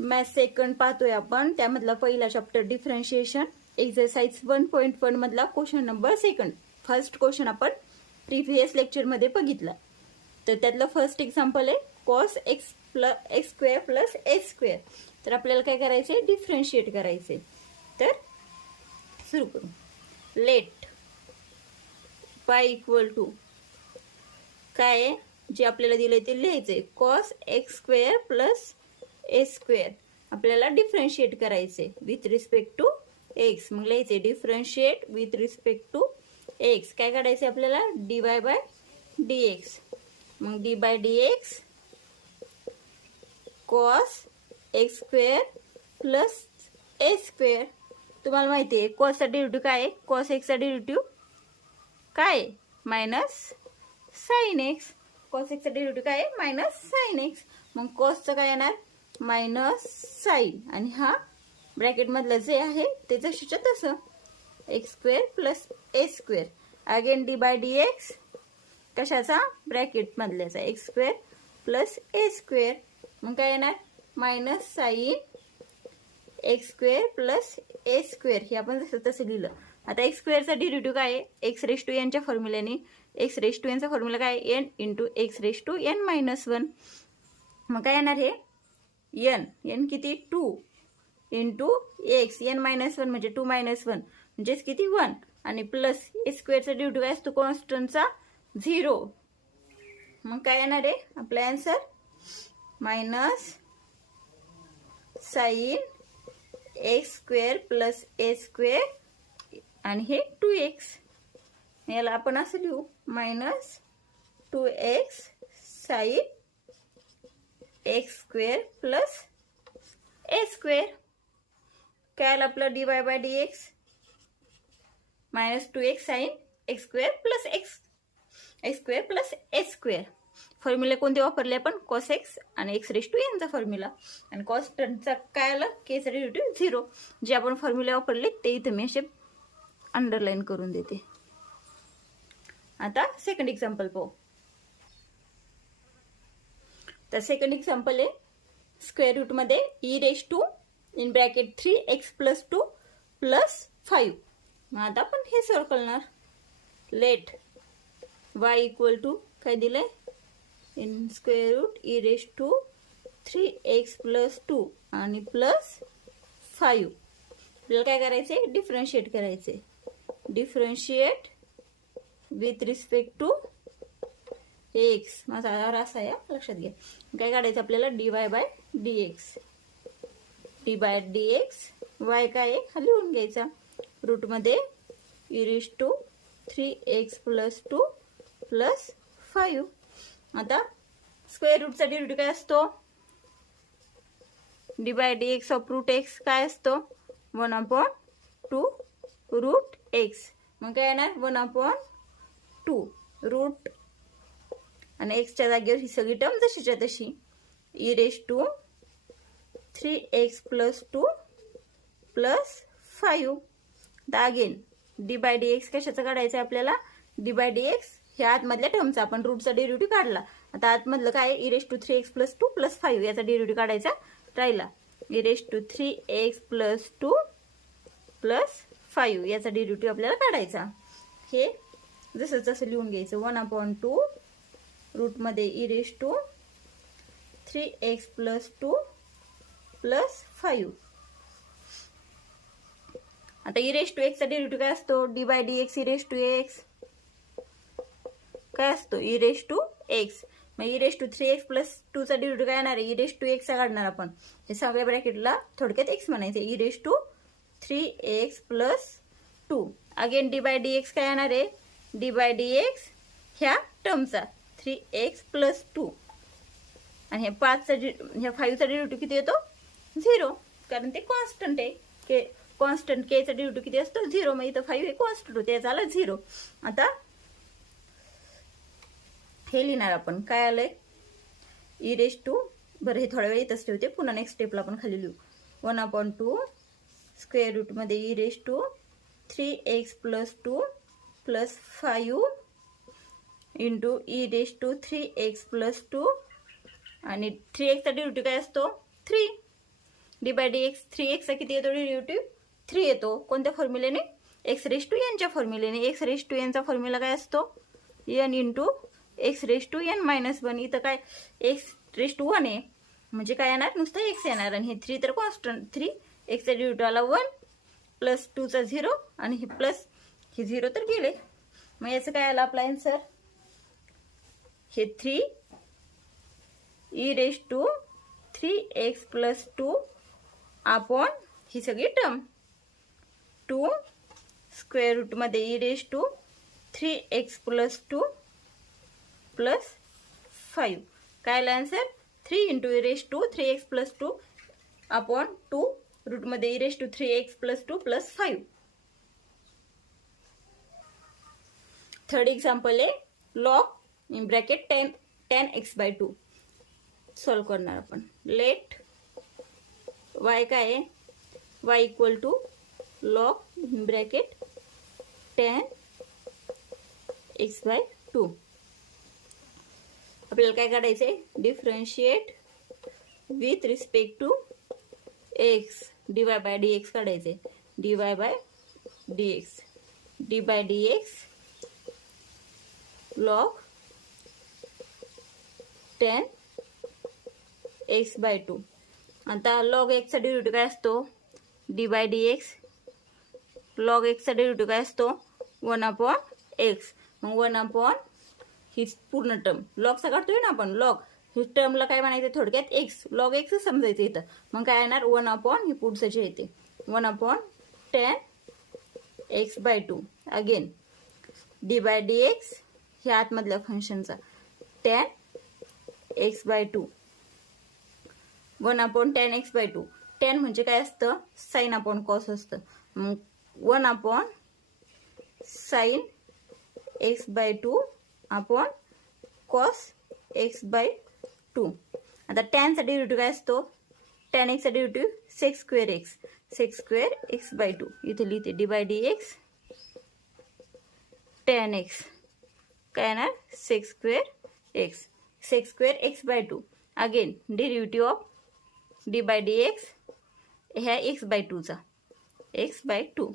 Math second पाहतोय आपण. त्यामधला पहिला चॅप्टर डिफरन्शिएशन, एक्सरसाइज 1.1 मधला question number second. First question आपण प्रिव्हियस लेक्चर मध्ये बघितला. तर त्यातलं फर्स्ट एक्झाम्पल आहे cos x square plus S square. तर आपल्याला काय करायचंय, डिफरन्शिएट करायचंय. तर सुरू करू. लेट पाय इक्वल टू काय आहे, जे आपल्याला दिलंय ते लिहायचंय. cos x स्क्वेअर प्लस ए स्क्वेअर आपल्याला डिफरन्शिएट करायचंय विथ रिस्पेक्ट टू एक्स. मग लिहायचंय differentiate with respect to x. काय काढायचंय आपल्याला, dy बाय dx. मग dy by dx cos x square plus A square. तुम्हाला माहिती आहे cos चा डेरिव्हेटिव्ह काय आहे, cos x चा डेरिव्हेटिव्ह काय आहे, minus sine x. cos x चा डेरिव्हेटिव्ह काय आहे, मायनस साइन एक्स. मग cos चं काय येणार, मायनस साइन. आणि हा ब्रॅकेट मधलं जे आहे ते जशीच्या तसं x square plus A square. Again D by D x कशाचा, ब्रॅकेट मधल्याचा एक्स स्क्वेअर प्लस ए स्क्वेअर. मग काय येणार, minus sine x square plus ए स्क्वेअर. हे आपण जसं तसं लिहिलं. आता एक्स स्क्वेअरचा डेरिव्हेटिव्ह काय आहे, एक्स रेस टू एनच्या फॉर्म्युल्याने. एक्स रेस टू एनचा फॉर्म्युला काय, n into x raise to n minus one. मग काय येणार, हे एन किती, 2 into x n minus one म्हणजे 2 मायनस वन म्हणजेच किती, 1. आणि प्लस ए स्क्वेअरचा डेरिव्हेटिव्ह काय असतो, कॉन्स्टंटचा 0. मग काय येणार आहे आपला answer, minus sine x square plus ए स्क्वेअर आणि हे 2x. याला आपण असं लिहू, minus 2x sine x square plus ए स्क्वेअर. काय आलं आपलं, d y by D x minus 2x sine x square plus x square plus A square. Formula कोणते वापरले आपण, cos x आणि एक्स रेस टू एनचा फॉर्म्युला. आणि कॉन्स्टंटचा काय आलं, के चा डेरिव्हेटिव्ह 0. जे आपण फॉर्म्युला वापरले ते इथं मी असे अंडरलाईन करून देते. आता सेकंड एक्झाम्पल पाहू. तर सेकंड एक्झाम्पल आहे स्क्वेअर रूट मध्ये e raise to in bracket 3x plus 2 plus 5. मग आता आपण हे सॉल्व करणार. लेट y इक्वल टू काय दिलंय, in square root e raise to 3x plus 2 आणि प्लस 5. आपल्याला काय करायचंय, डिफरन्शिएट करायचंय. Differentiate with respect to x. माझा रास आहे, लक्षात घ्या. काय काढायचं आपल्याला, d y by D x. D by D x y काय आहे, खाली लिहून घ्यायचा. रूट मध्ये e raise to 3x plus 2 plus 5. आता स्क्वेअर रूटचा डेरिव्हेटिव्ह काय असतो, d by D x of root x काय असतो, 1/2 रूट एक्स. मग काय येणार, 1/2 रूट आणि एक्सच्या जागेवर ही सगळी टर्म जशीच्या तशी. E raise to 3x plus 2 plus 5. आता again D by D x कशाचं काढायचं आहे आपल्याला, डी बाय डी एक्स ह्या आतमधल्या टर्मचा आपण रूटचा डेरिव्हेटिव्ह काढला. आता आतमधलं काय, e raise to 3x plus 2 plus 5 याचा डेरिव्हेटिव्ह काढायचा राहिला. E raise to 3x plus 2 plus 5 याचा डेरिव्हेटिव्ह आपल्याला काढायचा. हे जसं तसं लिहून घ्यायचं. 1/2 रूट मध्ये e raise to 3x plus 2 plus 5. आता ई रेस टू एक्सचा डेरिव्हेटिव्ह काय असतो, d by D x e raise to x काय असतो, ई रेस टू एक्स. मग e raise to 3x plus 2 चा डेरिव्हेटिव्ह काय येणार आहे, ई रेस टू एक्स चा काढणार आपण. हे सगळ्या ब्रॅकेटला थोडक्यात एक्स म्हणायचं. E raise to 3x plus 2. Again D by D x काय येणार आहे, डी बाय डी एक्स ह्या टर्मचा 3x प्लस 2 आणि हे 5चा ह्या 5चा डेरिव्हेटिव्ह किती येतो, 0. कारण ते कॉन्स्टंट आहे. के कॉन्स्टंट केचा डेरिव्हेटिव्ह किती असतो, 0. मग इथं 5 हे कॉन्स्टंट होते, याचा आला 0. आता हे लिहिणार आपण. काय आलंय, ई रेस टू, बरं हे थोड्या वेळ इथंच ठेवते, पुन्हा नेक्स्ट स्टेपला आपण खाली लिहू. 1/2 स्क्वेअर रूट मध्ये e raise to 3x plus 2 plus 5 into e raise to 3x plus 2 आणि 3x चा डेरिव्हेटिव्ह काय असतो, 3. D by D x 3x किती येतो डेरिव्हेटिव्ह 3 येतो. कोणत्या फॉर्म्युलेने एक्स रेस टू एनच्या फॉर्म्युलेने. एक्स रेस टू एनचा फॉर्म्युला काय असतो n into x raise to n minus 1. इथं काय एक्स रेस टू 1 आहे म्हणजे काय येणार नुसतं एक्स येणार आणि हे 3 तर कॉन्स्टंट 3 एक्सचा डेरिव्हेटिव्ह आला 1 प्लस 2चा 0 आणि हे प्लस हे 0 तर गेले. मग याचं काय आलं आपला आन्सर हे 3 e raise to 3x plus 2 upon ही सगळी टर्म 2 स्क्वेअर रूटमध्ये e raise to 3x plus 2 plus 5. काय आलं answer 3 into e raise to 3x plus 2 upon 2 रूटमध्ये e raise to 3x plus 2 plus 5. Third example आहे log in bracket 10x/2 solve करणार आपण. Let y काय आहे y equal to log in bracket 10x/2. आपल्याला काय काढायचं आहे differentiate with respect to x dy by dx काढायचे. dy by dx dy by dx log 10x/2. आता लॉग x चा डेरिव्हेटिव्ह काय असतो d by D x. Log x चा डेरिव्हेटिव्ह काय असतो 1/x. मग 1 ही पूर्ण टर्म लॉगचा काढतोय ना आपण. लॉग ही टर्मला काय म्हणायचं थोडक्यात x लॉग x समजायचं इथं. मग काय येणार 1 ही पुढचं जे येते 1/10x/2. Again D by D x ह्या आतमधल्या फंक्शनचा 10x/2 1/10x/2. 10 म्हणजे काय असतं साइन अपॉन कॉस असतं. मग 1/sin x/2 upon cos x/2. आता tan चा डेरिव्हेटिव्ह काय असतो tan x चा डेरिव्हेटिव्ह sec square x/2. इथे लिहिते d by D x tan x काय येणार sec square x/2. अगेन derivative of d by D x ह्या x/2 चा x/2.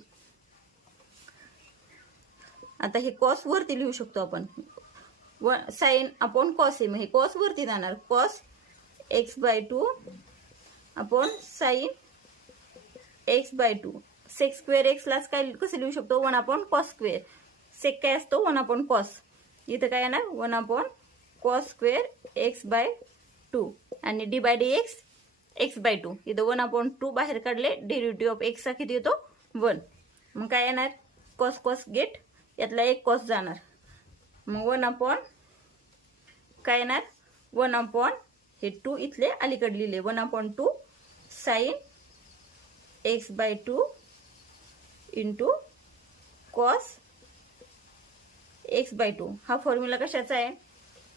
आता हे कॉस वरती लिहू शकतो आपण. साइन अपॉन कॉस आहे मग हे कॉस वरती जाणार cos x/2 upon sine x/2. Sec square x लाच काय कसं लिहू शकतो 1/cos स्क्वेअर. सेक काय असतो 1/cos. इथं काय येणार 1/cos स्क्वेअर x/2 आणि D by D x x/2. इथं 1/2 बाहेर काढले डेरिव्हेटिव्ह ऑफ x चा किती येतो 1. मग काय येणार कॉस कॉस गेट यातला एक कॉस जाणार. मग 1 काय येणार 1 हे 2 इथले अलीकडे लिहिले 1/2 sign x/2 into cos x/2. हा फॉर्म्युला कशाचा आहे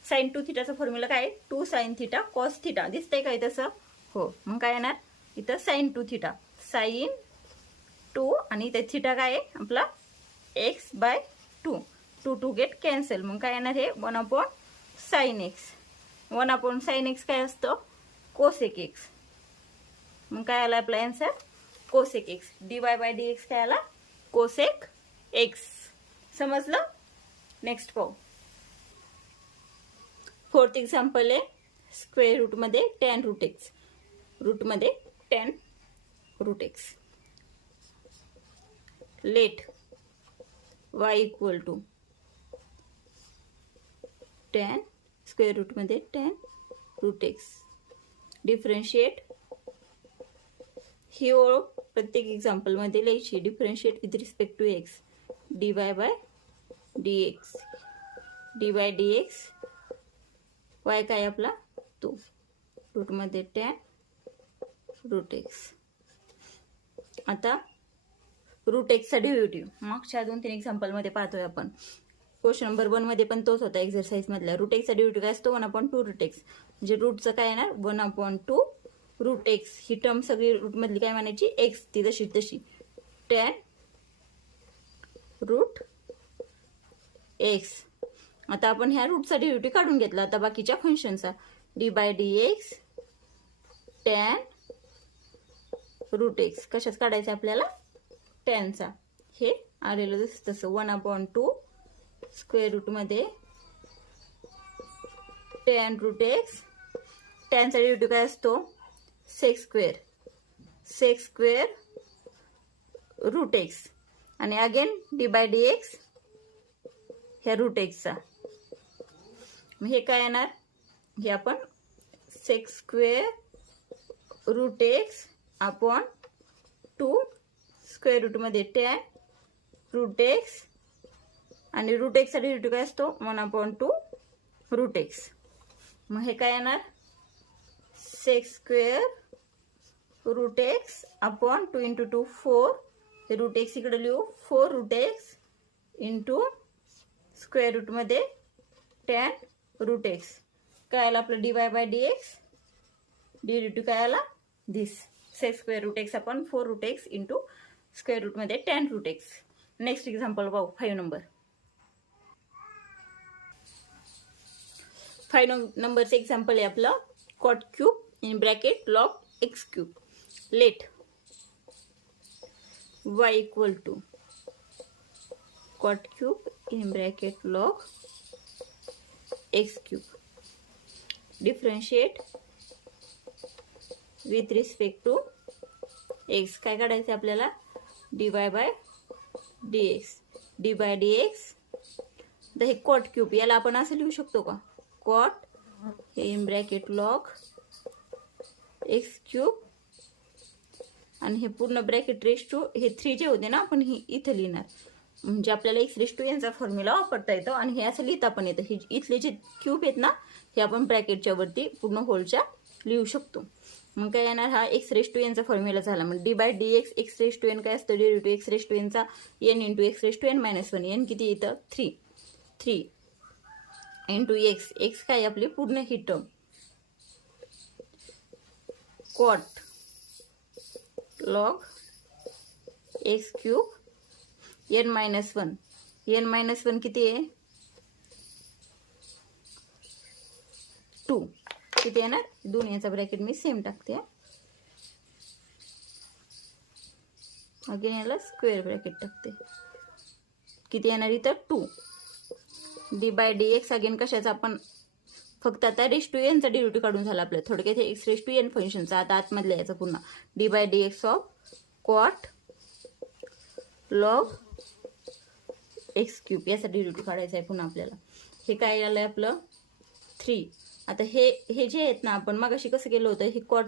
साइन 2 थिटाचा फॉर्म्युला काय 2 sin थिटा कॉस थिटा. दिसतंय काय तसं हो. मग काय येणार इथं sin 2 थिटा साइन 2 आणि इथे थिटा काय आहे आपला x/2. 2 get cancel. मग काय येणार हे 1/sin x. 1/sin x काय असतं कोसेक x. मग काय आला आपला answer cosec x. dy by dx काय आला कोसेक x. समजलं. नेक्स्ट पाहू. फोर्थ एक्झाम्पल आहे स्क्वेअर रूट मध्ये tan रूट x. रूट मध्ये tan root x. Let y equal to tan square root मध्ये tan रूट x. डिफरन्शिएट ही ओळ प्रत्येक एक्झाम्पल मध्ये लिहायची. Differentiate with respect to x dy by dx dy dx y काय आपला तो रूट मध्ये tan रूट x. आता रूट x चा डेरिव्हेटिव्ह मागच्या 2-3 एक्झाम्पल मध्ये पाहतोय आपण. क्वेश्चन नंबर 1 मध्ये पण तोच होता एक्सरसाइज मधला. रूट x चा डेरिव्हेटिव्ह काय असतो 1/2 रूट x. म्हणजे रूटचं काय येणार 1/2 रूट x. ही टर्म सगळी रूट मधली काय म्हणायची x ती जशी तशी tan रूट x. आता आपण ह्या रूटचा डेरिव्हेटिव्ह काढून घेतला. आता बाकीच्या फंक्शनचा d by D x tan root x कशाच काढायचं आपल्याला, टॅनचा. हे आलेलं जसं तसं 1/2 स्क्वेअर रूटमध्ये टॅन रूट एक्स. टॅनचा डेरिव्हेटिव्ह काय असतो, सेक स्क्वेअर रूट एक्स आणि again D by D x ह्या रूट एक्सचा. हे काय येणार, हे आपण sec square root x upon 2 square रूटमध्ये टॅन रूट एक्स आणि रूट एक्सचा डेरिव्हेटिव्ह काय असतो 1/2 रूट एक्स. मग हे काय येणार, sec square root x upon 2 × 2 4. हे रूट एक्स इकडे लिहू, 4 रूट एक्स इंटू स्क्वेअर रूटमध्ये टॅन रूट एक्स. काय आलं आपलं d y by D x. Derivative काय आला, this sec square root x upon 4 root x into square रूटमध्ये tan root x. Next example पाहू, 5 नंबर. 5 नंबरचं एक्झाम्पल आहे आपलं cot cube in bracket log x cube. Let y equal to cot cube in bracket log x cube. Differentiate with respect to x. काय काढायचं आपल्याला, d y by D x. D by D x. तर हे cot cube याला आपण असं लिहू शकतो का, कॉट हे in bracket log x cube आणि हे पूर्ण ब्रॅकेट रेस टू हे 3 जे होते ना आपण हे इथं लिहिणार, म्हणजे आपल्याला एक्स रेस टू यांचा फॉर्म्युला वापरता येतो आणि हे असं लिहिता पण येतं. हे इथले जे क्यूब आहेत ना हे आपण ब्रॅकेटच्या वरती पूर्ण होलच्या लिहू शकतो. मग काय येणार, हा एक्स रेस टू एनचा फॉर्म्युला झाला. मग d by D x, x raise to n काय असतं, डेरिव्हेटिव्ह एक्स रेस टू एनचा n into x raise to n minus 1. N किती येतं 3 इंटू एक्स. एक्स काय आपली पूर्ण ही term cot log x cube n minus 1. N minus 1 किती आहे 2. किती येणार, दोन याचा ब्रॅकेट मी सेम टाकते. अगेन याला स्क्वेअर ब्रॅकेट टाकते. किती येणार इथं 2. D by D x again कशाचा आपण फक्त आता रेस टू एनचा डेरिव्हेटिव्ह काढून झाला आपल्या. थोडक्यात हे एक्स रेस टू एन फंक्शनचा आता आतमधल्या याचा पुन्हा d by D x of cot log x cube याचा डेरिव्हेटिव्ह काढायचा आहे पुन्हा आपल्याला. हे काय आलंय आपलं 3. आता हे जे आहेत ना आपण मगाशी कसं केलं होतं, हे कॉट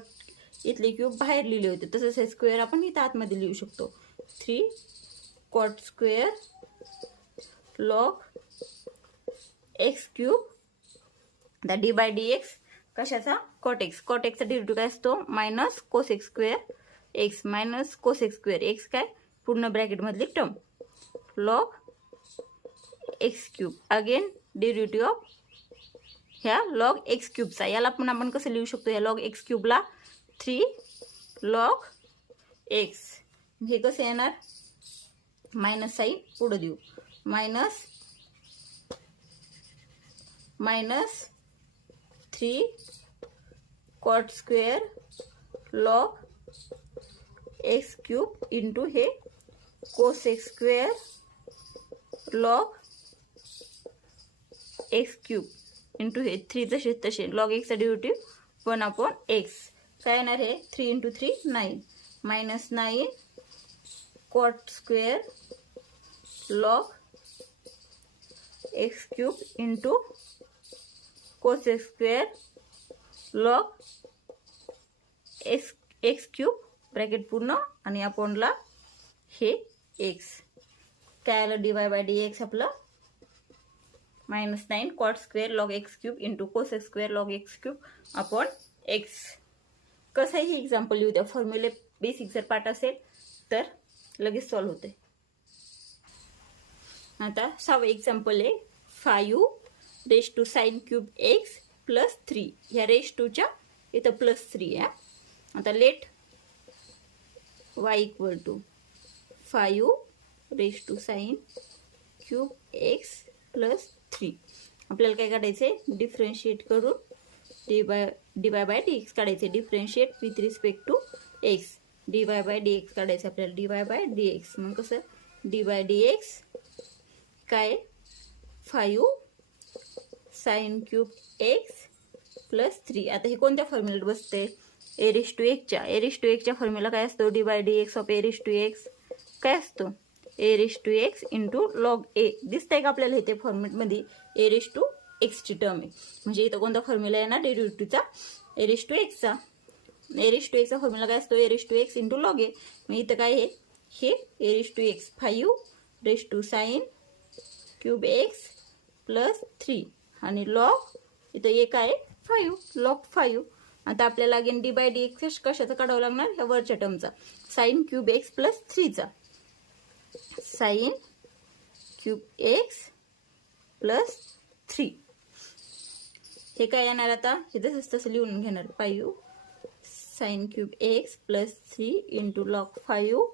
इथले क्यूब बाहेर लिहिले होते तसंच हे स्क्वेअर आपण इथं आतमध्ये लिहू शकतो. 3 cot square log x cube. The d by D x कशाचा, कॉट एक्स. कॉट एक्सचा डेरिव्हेटिव्ह काय असतो minus cosec square x minus cosec square x काय पूर्ण ब्रॅकेटमधली term log x cube. Again derivative of ह्या लॉग एक्स क्यूबचा. याला पण आपण कसं लिहू शकतो, या लॉग एक्स क्यूबला 3 लॉग एक्स. हे कसं येणार, मायनस साईन पुढे देऊ, minus 3 cot square log x cube into हे cosec square log x cube into हे 3 जसे तसे लॉग एक्सचा डेरिव्हेटिव्ह 1/x. काय येणार हे 3 × 3 9 minus 9 cot square log x cube into cosec square log x cube bracket पूर्ण आणि अपॉनला हे एक्स. काय आलं d y by D x आपलं minus 9 cot square log x cube into cosec square log x cube upon x. कसंही example लिहू द्या, फॉर्म्युले बेसिक जर पाठ असेल तर लगेच सॉल्व्ह होते. आता 6वं एक्झाम्पल आहे 5 raise to sine cube x plus 3. ह्या रेस टूच्या इथं प्लस 3 आहे. आता let y equal to 5 raise to sine cube x plus 3. आपल्याला काय काढायचं आहे, डिफरन्शिएट करून d y by D x काढायचे. Differentiate with respect to x. dy by dx काढायचं आपल्याला, dy बाय dx. मग कसं dy बाय dx काय 5 sin क्यूब x प्लस 3. आता हे कोणत्या फॉर्म्युल्यात बसते? a रेश टू एक्सच्या. a रेश टू एक्सच्या फॉर्म्युला काय असतो? D by D x of a raise to x काय असतो? a raise to x into log a. दिसतंय का आपल्याला इथे फॉर्मेटमध्ये a रेश टू एक्सची टर्म आहे. म्हणजे इथं कोणता फॉर्म्युला आहे ना डेरिव्हेटिव्हचा? a रेश टू एक्सचा. a रेश टू एक्सचा फॉर्म्युला काय असतो? a raise to x into log a. मग इथं काय आहे? हे a raise to x 5 raise to sine cube x plus 3 आणि लॉग इथं एक आहे 5 लॉग 5. आता आपल्याला again D by D x कशाचा काढावं लागणार? ह्या वरच्या टर्मचा साइन क्यूब एक्स प्लस 3चा. साइन क्यूब एक्स प्लस 3 हे काय येणार? आता हे जसं तसं लिहून घेणार. 5 sine cube x plus 3 into log 5.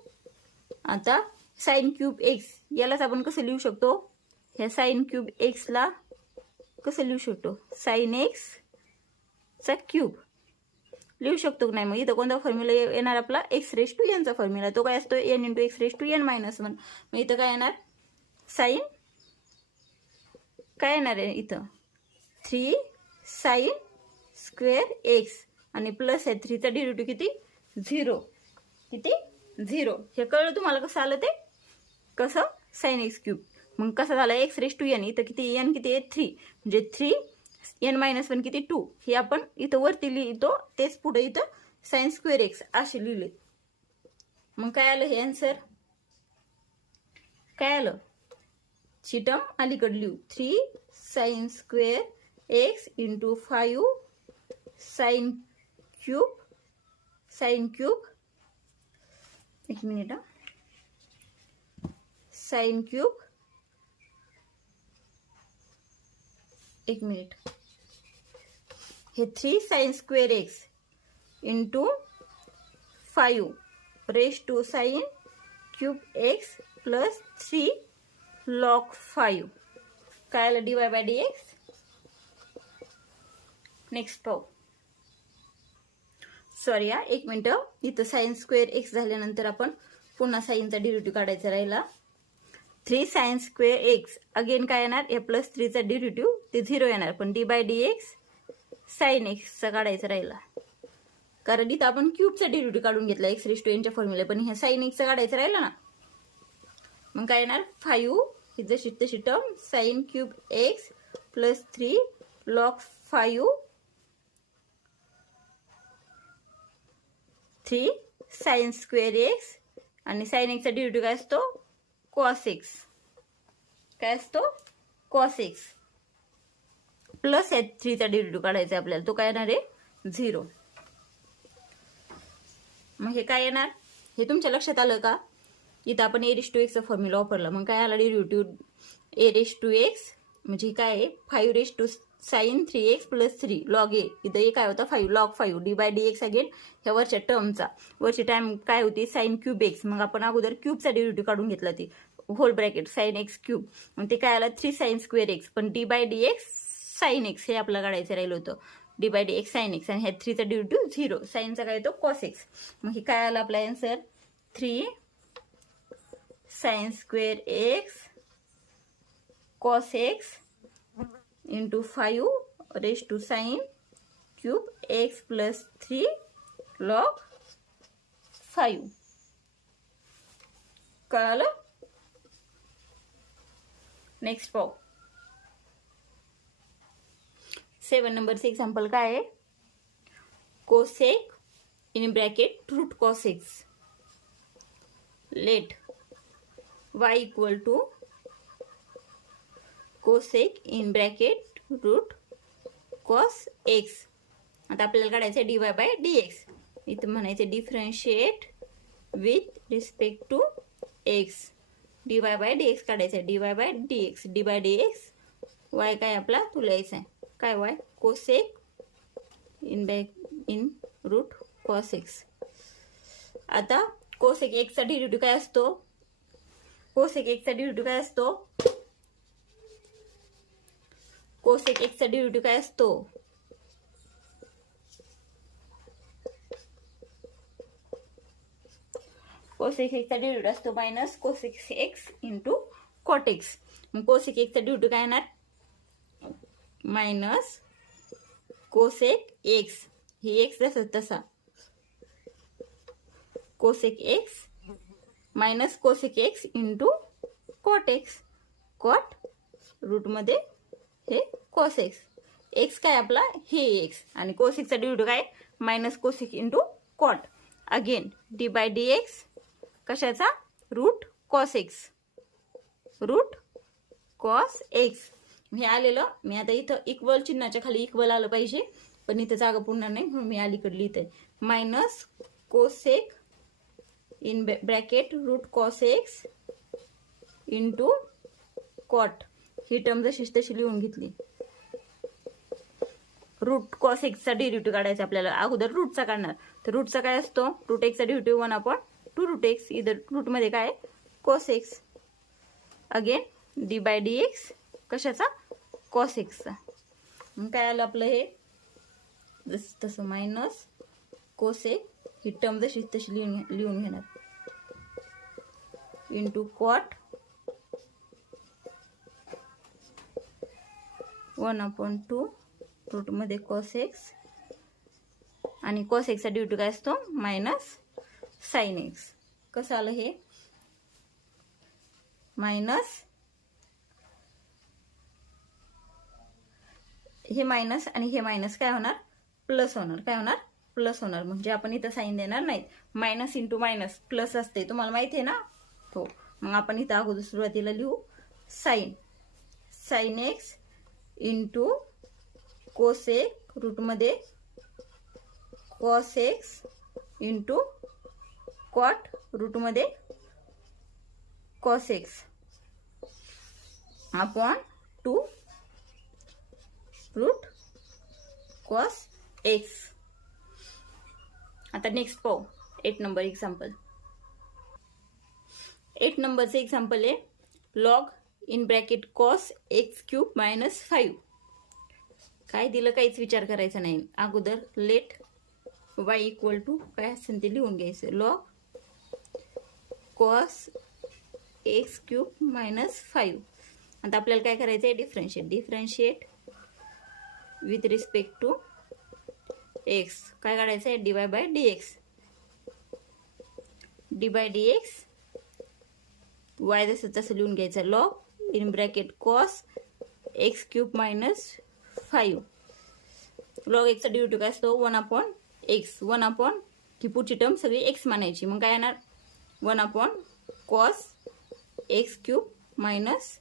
आता साइन क्यूब एक्स यालाच आपण कसं लिहू शकतो? ह्या साइन क्यूब एक्सला कसं लिहू शकतो? साइन एक्स चा क्यूब लिहू शकतो की नाही? मग इथं कोणता फॉर्म्युला येणार आपला? एक्स रेश टू एनचा फॉर्म्युला. तो काय असतो? N into x raise to n minus 1. मग इथं काय येणार? साइन काय येणार आहे इथं? 3 साइन स्क्वेअर एक्स आणि प्लस आहे 3चा डेरिव्हेटिव्ह किती? 0. किती? 0. हे कळलं तुम्हाला कसं आलं ते? कसं? Sign x cube. मग कसं झालं? X raise to N. इथं किती? एन किती आहे? 3. म्हणजे 3 एन मायनस 1 किती? 2. हे आपण इथं वरती लिहितो, तेच पुढे इथं साइन स्क्वेअर एक्स असे लिहिले. मग काय आलं हे आन्सर? काय आलं? ची टर्म अलीकडे लिहू. 3 sine square x into 5 sine cube एक मिनिट साइन क्यूब एक मिनिट हे 3 sine square x into 5 raise to sine cube x plus 3 log 5 काय आलं? D y by D x. Next पाहू. सॉरी हा, एक मिनिट. इथं साइन स्क्वेअर एक्स झाल्यानंतर आपण पुन्हा साइनचा डेरिव्हेटिव्ह काढायचा राहिला. 3 साइन स्क्वेअर एक्स अगेन काय येणार? ए प्लस 3चा डेरिव्हेटिव्ह ते 0 येणार. पण d by D x sine एक्सचा काढायचा राहिला, कारण इथं आपण क्यूबचा डेरिव्हेटिव्ह काढून घेतला एक्स रेश टू एनच्या फॉर्म्युला. पण ह्या साइन एक्सचा काढायचा राहिला ना. मग काय येणार? 5 ही जशी तशी term sign cube x plus 3 log 5 3 sine square x आणि साइन एक्सचा डेरिव्हेटिव्ह काय असतो? Cos x. काय असतो? कॉस एक्स प्लस 3चा डेरिव्हेटिव्ह काढायचा आपल्याला. तो काय येणार आहे? 0. मग हे काय येणार? हे तुमच्या लक्षात आलं का? इथं आपण ए रेश टू एक्सचा फॉर्म्युला वापरला. मग काय आला डेरिव्हेटिव्ह? ए रेश टू एक्स म्हणजे काय आहे? 5 raise to sine 3x plus 3 log a. इथं ए काय होता? 5 log 5 d by D x again ह्या वरच्या टर्मचा. वरची टाइम काय होती? Sine cube x. मग आपण अगोदर क्यूबचा डेरिव्हेटिव्ह काढून घेतला ती whole bracket sine x cube. मग ते काय आलं? 3 साइन स्क्वेअर एक्स. पण d by D x sine x हे आपल्याला काढायचं राहिलं होतं. D by D x sine x आणि ह्या 3चा डेरिव्हेटिव्ह 0. साइनचा काय येतो? Cos x. मग हे काय आलं आपला answer? 3 sine square x cos x into 5 raise to sine cube x plus 3 log 5. कळालं? नेक्स्ट पाहू. 7 नंबरचं एक्झाम्पल काय आहे? Cosec in bracket root cos x let y equal to cosec in bracket root cos x. आता आपल्याला काढायचं d y by D x. इथं म्हणायचं differentiate with respect to x. D y by D x काढायचं. D y by D x. D by D x y काय आपला? तू लिहायचं आहे. काय y? Cosec in root cos x. आता कोसेक एक्सचा डेरिव्हेटिव्ह काय असतो? कोसेक एक्सचा डेरिव्हेटिव्ह काय असतो? कोसेक एक्सचा डेरिव्हेटिव्ह काय असतो? कोसेक एक्सचा डेरिव्हेटिव्ह असतो minus cosec x into cot x. मग कोसेक एक्सचा डेरिव्हेटिव्ह काय येणार? मायनस कोसेक एक्स, ही एक्स जसा तसा, cosec x minus cosec x into cot x. Cot रूटमध्ये हे कॉस एक्स. एक्स काय आपला? हे एक्स. आणि कोसेकचा डेरिव्हेटिव्ह काय? Minus cosec into cot. Again D by D x कशाचा? Root cos x. Root cos x. हे आलेलं मी आता इथं इक्वल चिन्हाच्या खाली इक्वल आलं पाहिजे, पण इथं जागा पुन्हा नाही म्हणून मी अलीकडे लिहिते. Minus cosec in bracket root cos x into cot. ही टर्म जशीच तशी लिहून घेतली. रूट कॉस एक्सचा डेरिव्हेटिव्ह काढायचा आपल्याला. अगोदर रूटचा काढणार. तर रूटचा काय असतो? रूट एक्सचा डेरिव्हेटिव्ह 1/2 रूट एक्स. इधर रूटमध्ये काय? Cos x. Again D by D x कशाचा? कॉस एक्सचा. मग काय आलं आपलं हे? जसं तसं मायनस कोसेक, ही टर्म जशी तशी लिहून घेणार, इंटू कॉट 1/2 रूटमध्ये कॉस एक्स. आणि कॉस एक्सचा डेरिव्हेटिव्ह काय असतो? Minus sine x. कसं आलं हे? मायनस, हे मायनस आणि हे मायनस काय होणार? प्लस होणार. काय होणार? प्लस होणार. म्हणजे आपण इथं साईन देणार नाहीत. मायनस इंटू मायनस प्लस असते, तुम्हाला माहिती आहे ना? हो. मग आपण इथं अगोदर सुरुवातीला लिहू sine. Sine x into cosec रूटमध्ये कॉस एक्स इंटू कॉट रूटमध्ये cos x upon 2 root cos x. आता नेक्स्ट पाहू 8 नंबर एक्झाम्पल. 8 नंबरचं एक्झाम्पल आहे log in bracket cos x cube minus 5. काय दिलं? काहीच विचार करायचा नाही. अगोदर लेट वाय इक्वल टू काय असेल ते लिहून घ्यायचं. Log cos x cube minus 5. आता आपल्याला काय करायचं आहे? Differentiate with respect to x. काय काढायचं आहे? D y by D x. D by D x y जसं तसं लिहून घ्यायचं. Log in bracket cos x cube minus 5. Log एक्सचा डेरिव्हेटिव्ह काय असतो? 1/x. 1 ही पुढची टर्म सगळी एक्स मानायची. मग काय येणार? 1 कॉस एक्स क्यूब मायनस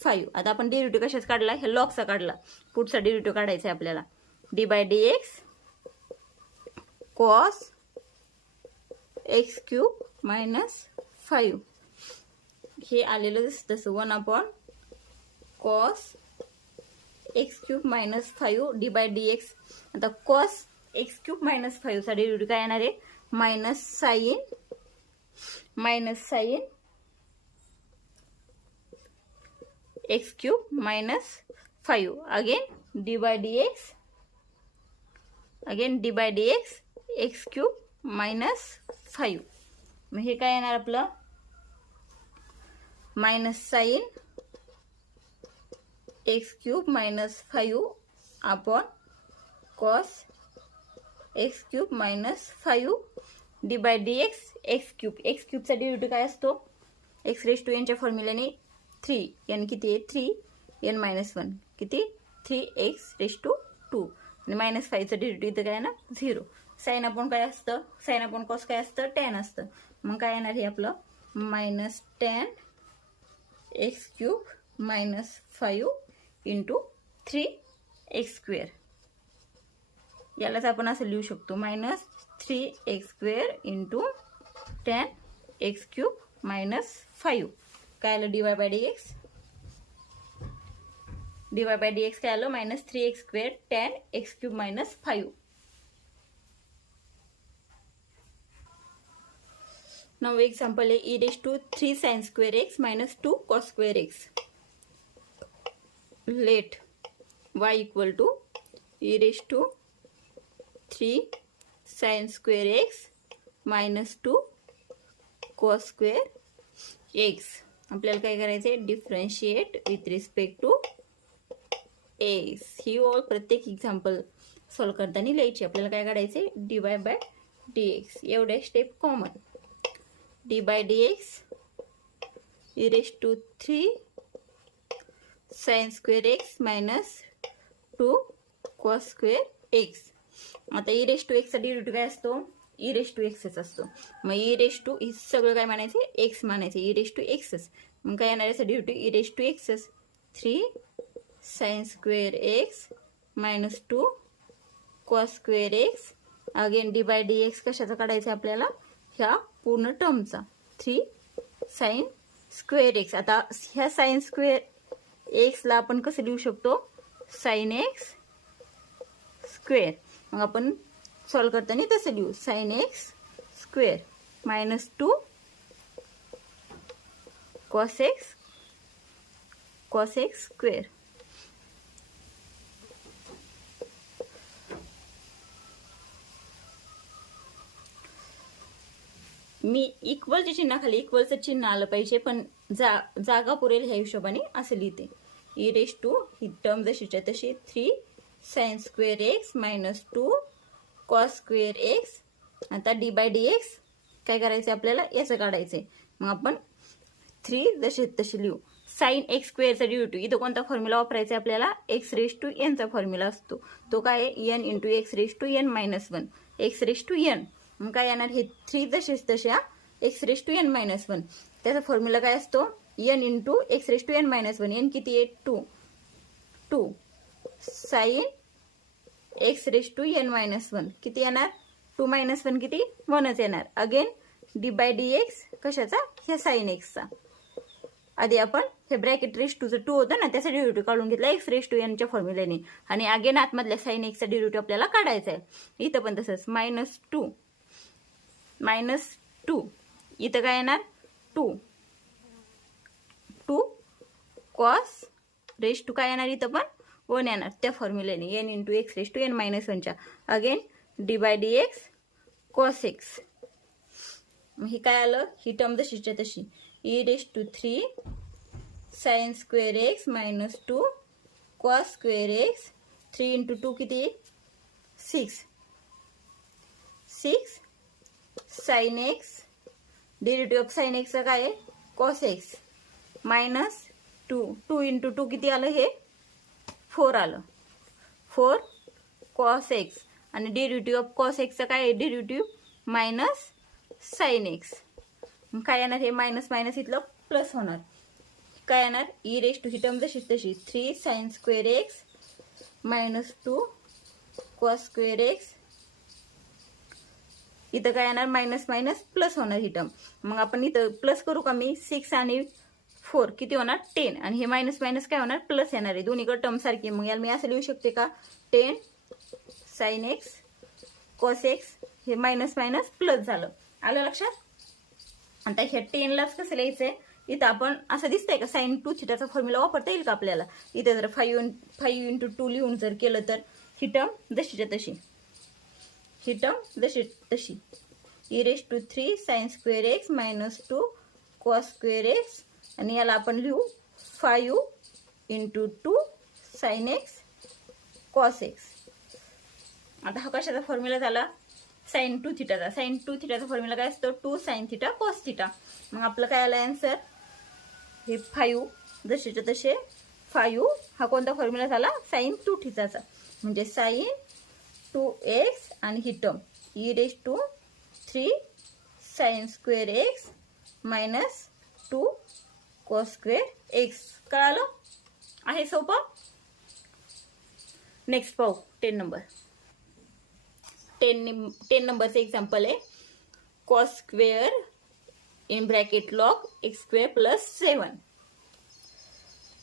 5. आता आपण डेरिव्हेटिव्ह कशाच काढला? हे लॉगचा काढला. पुढचा डेरिव्हेटिव्ह काढायचा आहे आपल्याला. D by D x cos x cube minus 5. हे आलेलं जसं तसं 1 cos x cube minus 5 d by D x. आता कॉस एक्स क्यूब मायनस 5 चा डेरिव्हेटिव्ह काय येणार आहे? Minus sine x cube minus 5. Again D by D x. Again D by D x x cube minus 5. मग हे काय येणार आपलं? Minus sine x cube minus 5 upon cos x cube minus 5 d by D x x cube. X क्यूबचा derivative काय असतो? X raise to एनच्या फॉर्म्युल्याने 3 एन किती आहे? 3 एन मायनस 1 किती? 3x race to 2. आणि मायनस 5चं डेरिव्हेटिव्ह इथं काय ना? 0. साइन अपॉन काय असतं? साइन अपॉन कॉस काय असतं? टॅन असतं. मग काय येणार हे आपलं? Minus tan x cube minus 5 into 3x². यालाच आपण असं लिहू शकतो minus 3x² into tan x cube minus 5. काय आलं? D y by D x. D y by D x काय आलं? Minus 3x² tan x cube minus 5. Now example आहे e raise to 3 sin² x minus 2 cos² x. Let y equal to e raise to 3 sin² x minus 2 cos square x. आपल्याला काय करायचं आहे, differentiate with respect to x. ही ओळ प्रत्येक example solve करताना लिहायची. आपल्याला काय काढायचं आहे, d y by D x. एवढ्या step common. D by D x e raise to 3 sine square x minus 2 cos square x. आता ई रेस टू एक्सचा डेरिव्हेटिव्ह काय असतो, ई रेस टू एक्सच असतो. मग ई रेस टू ही सगळं काय म्हणायचं, एक्स म्हणायचं. ई रेस टू एक्सच. मग काय येणार आहे डेरिव्हेटिव्ह, ई रेस टू एक्सच. 3 sine square x minus 2 cos square x. Again D by D x कशाचा काढायचा आपल्याला, ह्या पूर्ण टर्मचा. 3 साइन स्क्वेअर एक्स. आता ह्या साइन स्क्वेअर एक्सला आपण कसं लिहू शकतो, साइन एक्स स्क्वेअर. मग आपण सॉल्व करताना तसं लिहू, sine x square minus 2 cos x square. मी इक्वलच्या चिन्हाखाली इक्वलचं चिन्ह आलं पाहिजे, पण जागा पुरेल ह्या हिशोबाने असं लिहिते. ई रेस टू ही टर्म जशीच्या तशी 3 sine square x minus 2 cos square x. आता डी बाय डी एक्स काय करायचं आपल्याला, याचं काढायचंय. मग आपण 3 जशी तशी लिहू. साइन एक्स स्क्वेअरचा डेरिव्हेटिव्ह इथं कोणता फॉर्म्युला वापरायचा आपल्याला, एक्स रेस टू एनचा फॉर्म्युला असतो. तो काय आहे, n into x raise to n minus 1 x raise to n. मग काय येणार, हे 3 जसेच तशा x raise to n minus 1. त्याचा फॉर्म्युला काय असतो, n into x raise to n minus 1. N किती आहे, 2 sine x raise to n minus 1 किती येणार, 2 मायनस 1 किती, 1च येणार. Again D by D x कशाचा, ह्या साइन एक्सचा. आधी आपण हे ब्रॅकेट रेस टूचं 2 होतं ना, त्याचा डेरिव्हेटिव्ह काढून घेतला एक्स रेस टू एनच्या फॉर्म्युल्याने. आणि अगेन आतमधल्या साइन एक्सचा डेरिव्हेटिव्ह आपल्याला काढायचा आहे. इथं पण तसंच मायनस 2 इथं काय येणार, 2 कॉस रेस टू काय येणार, इथं पण 1 येणार त्या फॉर्म्युल्याने, n into x raise to n minus 1च्या. Again D by D x cos x. ही काय आलं, ही टर्म जशीच्या तशी e raise to 3 sine square x minus 2 cos square x. 3 into 2 किती, 6 sine x. Derivative of sine एक्सचा काय आहे, कॉस एक्स मायनस 2 इंटू 2 किती आलं, हे 4 आलं. 4 कॉस एक्स. आणि डेरिव्हेटिव्ह ऑफ कॉस एक्सचा काय आहे, डेरिव्हेटिव्ह मायनस साइन एक्स. काय येणार, हे मायनस मायनस इथलं प्लस होणार. काय येणार, ई रेस टू ही टर्म जशी तशी 3 sine square x minus 2 cos square x. इथं काय येणार, मायनस मायनस प्लस होणार ही टर्म. मग आपण इथं प्लस करू का मी, 6 आणि 4 किती होणार, 10. आणि हे मायनस मायनस काय होणार, प्लस येणार आहे. दोन्हीकडे टर्म सारखी. मग याला मी असं लिहू शकते का, 10 साइन एक्स कॉस एक्स. हे मायनस मायनस प्लस झालं. आलं लक्षात. आता ह्या 10लाच कसं लिहायचंय, इथं आपण असं दिसतंय का, साइन 2 थिटाचा फॉर्म्युला वापरता येईल का आपल्याला. इथे जर 5 इंटू 2 लिहून जर केलं तर ही टर्म जशीच्या तशी, ही टर्म जशी तशी e raise to 3 sine square x minus 2 cos square x. आणि याला आपण लिहू 5 into 2 sine x cos x. आता हा कशाचा फॉर्म्युला झाला, साइन 2 थिटाचा. साइन 2 थिटाचा फॉर्म्युला काय असतो, 2 साइन थिटा कॉस थिटा. मग आपलं काय आलं आन्सर, हे 5 जसेच्या तसे 5 हा कोणता फॉर्म्युला झाला, साइन 2 थिटाचा. म्हणजे साइन 2x आणि ही term e raise to 3 sine square x minus 2 cos square x. कळालं, आहे सोपं. नेक्स्ट पाहू 10 नंबर. 10 नंबरचं एक्झाम्पल आहे, cos square in bracket log x square plus 7.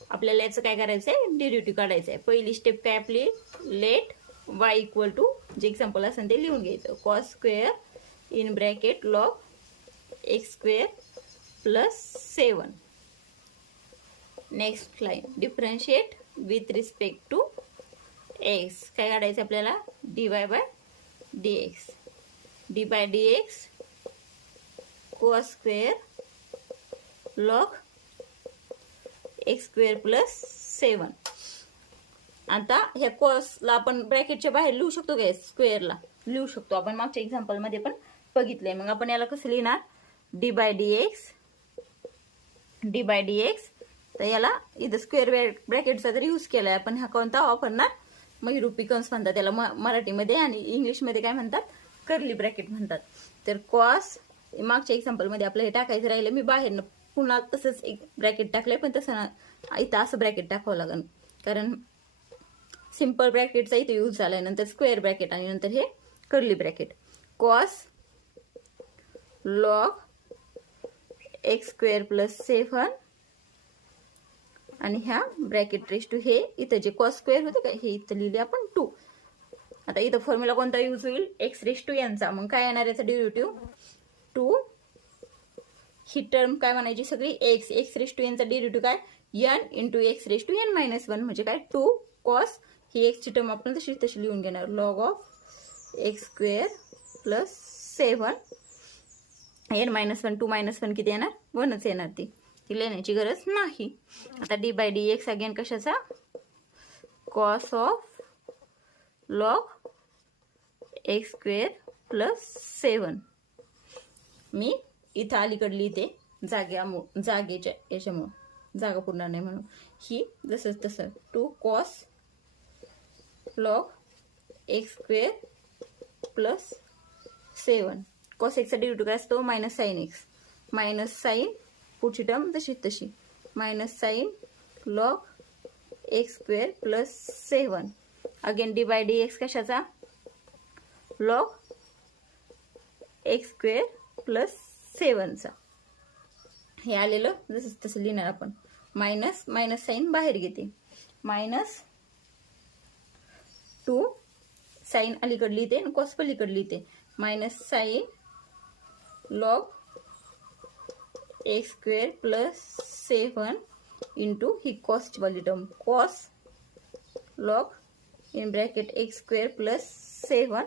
आपल्याला याचं काय करायचं आहे, डेरिव्हेटिव्ह काढायचं आहे. पहिली स्टेप काय आपली, लेट y इक्वल टू जे एक्झाम्पल असेल ते लिहून घ्यायचं. Cos square in bracket log x square plus 7. Next line, differentiate with respect to x. काय काढायचं आपल्याला, dy by dx. D by D x cos square log x square plus 7. आता ह्या कॉसला आपण ब्रॅकेटच्या बाहेर लिहू शकतो काय? स्क्वेअरला लिहू शकतो आपण, मागच्या एक्झाम्पल मध्ये पण बघितलंय. मग आपण याला कसं लिहिणार? D by D x. तर याला इथं स्क्वेअर ब्रॅकेटचा जर यूज केलाय आपण, हा कोणता वापरणार? महिरूपी कंस म्हणतात त्याला मराठीमध्ये, आणि इंग्लिशमध्ये काय म्हणतात? कर्ली ब्रॅकेट म्हणतात. तर कॉस, मागच्या एक्झाम्पल मध्ये आपलं हे टाकायचं राहिलं, मी बाहेर पुन्हा तसंच एक ब्रॅकेट टाकलंय, पण तसं इथं असं ब्रॅकेट टाकावं लागेल, कारण सिंपल ब्रॅकेटचा इथे यूज झालाय. नंतर स्क्वेअर ब्रॅकेट आणि नंतर हे curly bracket. Cos log x square plus 7 आणि ह्या ब्रॅकेट रेस टू, हे इथं जे कॉस स्क्वेअर होते का, हे इथं लिहिले आपण 2. आता इथं फॉर्म्युला कोणता यूज होईल? एक्स रेस टू एनचा. मग काय येणार याचा डेरिव्हेटिव्ह? 2. ही टर्म काय म्हणायची सगळी? एक्स रेस टू एनचा डेरिव्हेटिव्ह काय? N into x raise to n minus 1 म्हणजे काय? 2 कॉस, ही एक्सची टर्म आपण तशी लिहून घेणार, log of x square plus 7 n minus 1. 2 minus 1 किती येणार? 1च येणार. ती लिहिण्याची गरज नाही. आता d by D x again कशाचा? Cos of log x square plus 7. मी इथं अलीकडे लिहिते जागेच्या याच्यामुळं, जागा पुरणार नाही म्हणून. ही जसंच तसं 2 cos log x square plus 7. Cos एक्सचा डेरिव्हेटिव्ह काय असतो? Minus sine x. Minus sine, पुढची टर्म तशी minus sine log x square plus 7. Again D by D x कशाचा? लॉग एक्स स्क्वेअर प्लस 7चा. हे आलेलं जसं तसं लिहिणार आपण. मायनस साईन बाहेर घेते, मायनस 2 साईन अलीकडे लिहिते आणि कॉस पलीकडे लिहिते. Minus sine log x square plus 7 into ही कॉसची वाली term, cos log in bracket x square plus 7.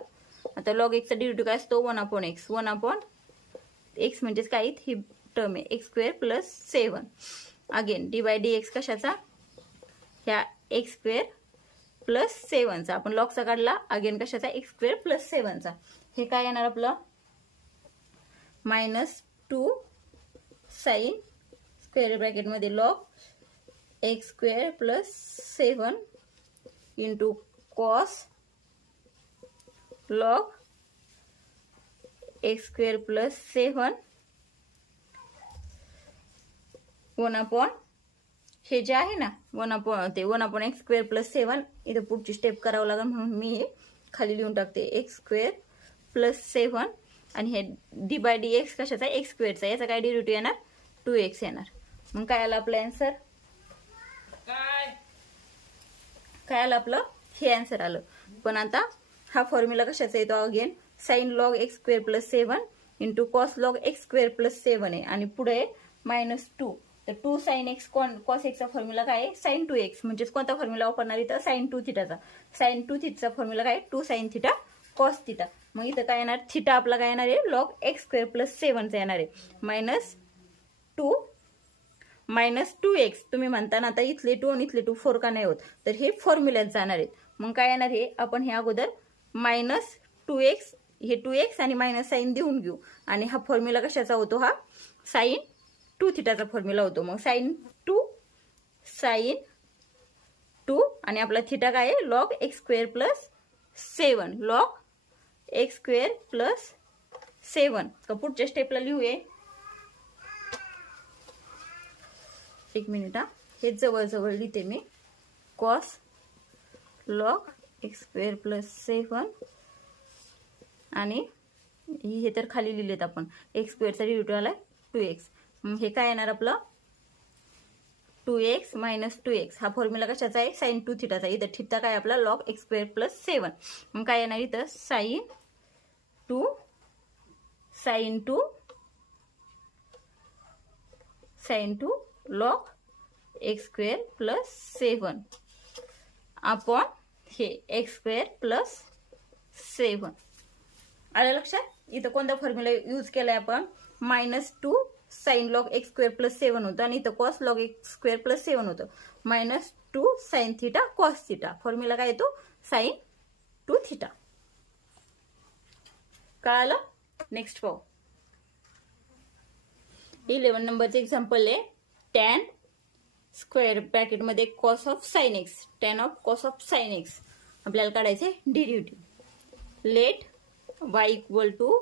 आता लॉग एक्सचा डेरिव्हेटिव्ह काय असतो? 1/x. 1/x म्हणजेच काय? ही टर्म आहे x square plus 7. Again D by D x कशाचा? ह्या एक्स स्क्वेअर प्लस 7चा. आपण लॉगचा काढला, अगेन कशाचा? एक्स स्क्वेअर प्लस 7चा. हे काय येणार आपलं? मायनस 2 साईन स्क्वेअर ब्रॅकेटमध्ये log x square plus 7 into cos log x square plus 7 1/, हे जे आहे ना 1/x स्क्वेअर प्लस 7. इथं पुढची स्टेप करावं लागेल म्हणून मी हे खाली लिहून टाकते, एक्स स्क्वेअर प्लस 7. आणि हे डी बाय डी एक्स कशाचा? एक्स स्क्वेअरचा. याचा काय डेरिव्हेटिव्ह येणार? 2x येणार. मग काय आलं आपलं आन्सर? काय आलं आपलं? हे आन्सर आलं. पण आता हा फॉर्म्युला कशाचा येतो? Again sine log x square plus 7 into cos log x square plus 7 आहे, आणि पुढे मायनस 2. तर 2 साईन एक्स, कॉस एक्सचा फॉर्म्युला काय आहे? Sine 2x. म्हणजेच कोणता फॉर्म्युला वापरणार इथं? साईन 2 थिटाचा. साईन 2 थिटाचा फॉर्म्युला काय? 2 साईन थिटा कॉस थिटा. मग इथं काय येणार? थिटा आपला काय येणार आहे? लॉग एक्स स्क्वेअर प्लस 7चा येणार आहे. Minus 2x. तुम्ही म्हणता ना आता इथले 2 आणि इथले 2 4 का नाही होत? तर हे फॉर्म्युल्यात जाणार आहेत. मग काय येणार? हे आपण हे अगोदर मायनस 2x, हे 2x आणि मायनस साईन देऊन घेऊ. आणि हा फॉर्म्युला कशाचा होतो? हा साईन 2 थिटाचा फॉर्म्युला होतो. मग साईन 2 आणि आपला थिटा काय आहे? Log x square plus 7. Log x square plus 7. तर पुढच्या स्टेपला लिहूया. एक मिनिट हा, हे जवळ लिहिते मी. Cos log x square plus 7 आणि हे तर खाली लिहिलेत आपण. एक्स स्क्वेअरचा डेरिव्हेटिव्ह आलाय 2x. मग हे काय येणार आपलं? 2x minus 2x. हा फॉर्म्युला कशाचा आहे? साईन 2 थिटाचा. इथं थिटा काय आपला? Log x square plus 7. मग काय येणार इथं? Sine 2 log x square plus 7 upon हे एक्स स्क्वेअर प्लस 7. आलं लक्षात? इथं कोणता फॉर्म्युला यूज केलाय आपण, -2 sign log x square plus 7 होतं आणि इथं cos log x square plus 7 होतं. -2 sine theta cos theta. Formula काय येतो, साइन 2 थिटा. कळालं. नेक्स्ट पाहू. 11 नंबरचं एक्झाम्पल आहे. टॅन स्क्वेअर ब्रॅकेटमध्ये cos of sine x, tan of cos of sine x आपल्याला काढायचे derivative. Let y equal to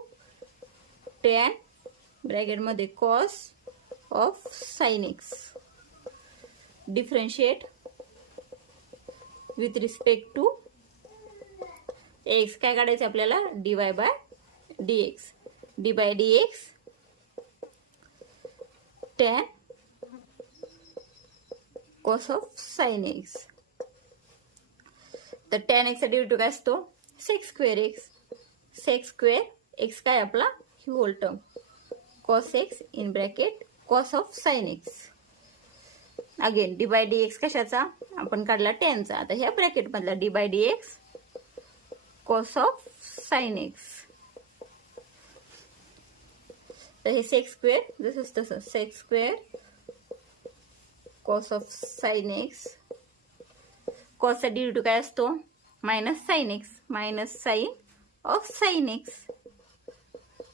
tan ब्रॅकेटमध्ये cos of sine x differentiate with respect to x. काय काढायचं आपल्याला, dy by dx. dy by dx tan cos of sine x. तर tan एक्सचा derivative काय असतो, sec square x. Sec square x काय आपला, ही whole term cos x in bracket cos of sine x. Again D by D x कशाचा, आपण काढला टॅनचा. आता ह्या ब्रॅकेट मधला d by D x cos of sine x. तर हे सेक स्क्वेअर जसंच तसं, sec square cos of sine x. कॉसचा डेरिव्हेटिव्ह काय असतो, minus sine x, minus sine of sine x.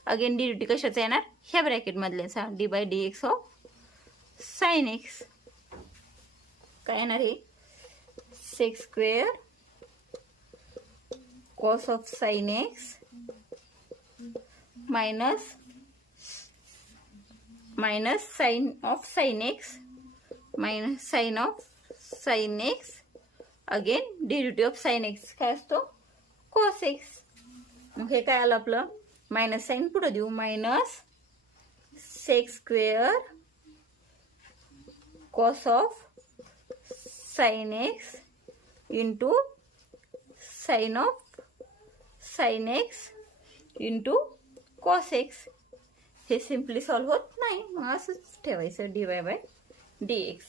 Again derivative कशाचा येणार, ह्या ब्रॅकेट मधल्याचा, d by D x of sine x. काय येणार हे, sec square cos of sine x minus sine of sine x minus sine of sine x. Again derivative of sine x काय असतो, cos x. मग हे काय आलं आपलं, मायनस साइन पुढे देऊ, minus sec square cos of sine x into sine of sine x into cos x. हे सिम्पली सॉल्व्ह होत नाही, मग असंच ठेवायचं dy बाय dx.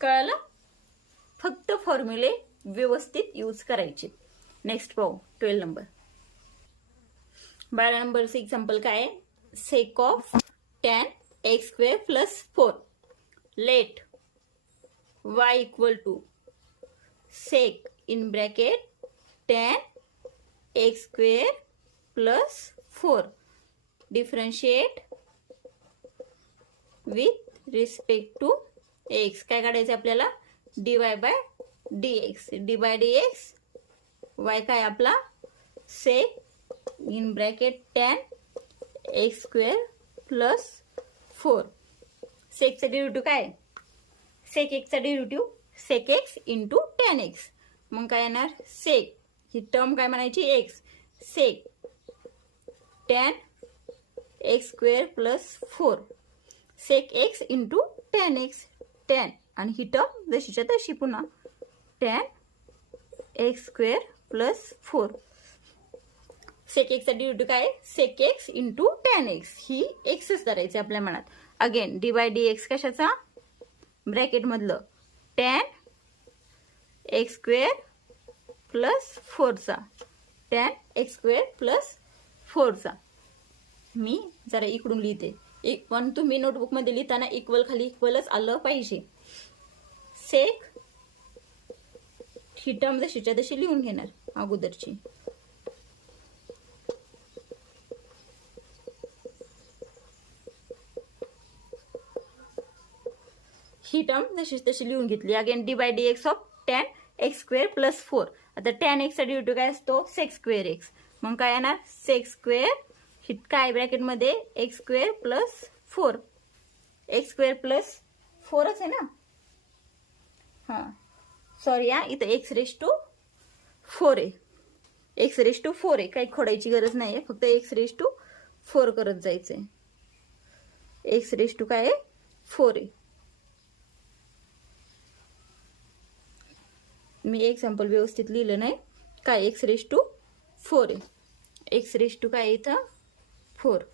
कळालं. फक्त फॉर्म्युले व्यवस्थित यूज करायचे. नेक्स्ट पाहू 12 नंबर. 12 नंबरचं एक्झाम्पल काय आहे, sec of tan x square plus 4. Let y equal to sec in bracket tan x square plus 4 differentiate with respect to x. काय काढायचं आपल्याला, dy by dx. D by dx y काय आपला, sec in bracket tan x square plus 4. सेकचा derivative काय, sec एक्सचा derivative sec x into tan x. मग काय येणार, सेक ही टर्म काय म्हणायची, x, sec tan x square plus 4. Sec x into tan x, tan आणि ही टर्म जशीच्या तशी पुन्हा tan x square plus 4. Sec एक्सचा डेरिव्हेटिव्ह काय, sec x into tan x. ही एक्सच धरायची आपल्या मनात. Again D by D x कशाचा, ब्रॅकेट मधलं टॅन एक्स स्क्वेअर प्लस 4चा, टॅन एक्स स्क्वेअर प्लस 4चा. मी जरा इकडून लिहिते, पण तुम्ही नोटबुक मध्ये लिहिताना इक्वल खाली इक्वलच आलं पाहिजे. सेक ही टर्म जशीच्या तशी लिहून घेणार अगोदरची. ही टर्म जशीच तशी लिहून घेतली. Again D by D x of tan x square plus 4. आता टॅन एक्सचा डेरिव्हेटिव्ह काय असतो, सेक स्क्वेअर एक्स. मग काय येणार, सेक स्क्वेअर ही काय ब्रॅकेटमध्ये x square plus 4. X square plus 4च आहे ना, हां सॉरी या, इथं एक्स रेस टू 4 आहे. एक्स रेस टू 4 आहे, काही खोडायची गरज नाही आहे, फक्त एक्स रेस टू 4 करत जायचंय. एक्स रेस टू काय आहे, 4 आहे. मी एक्झाम्पल व्यवस्थित लिहिलं नाही. काय, एक्स रेस टू 4 आहे. एक्स रेस टू काय इथं 4.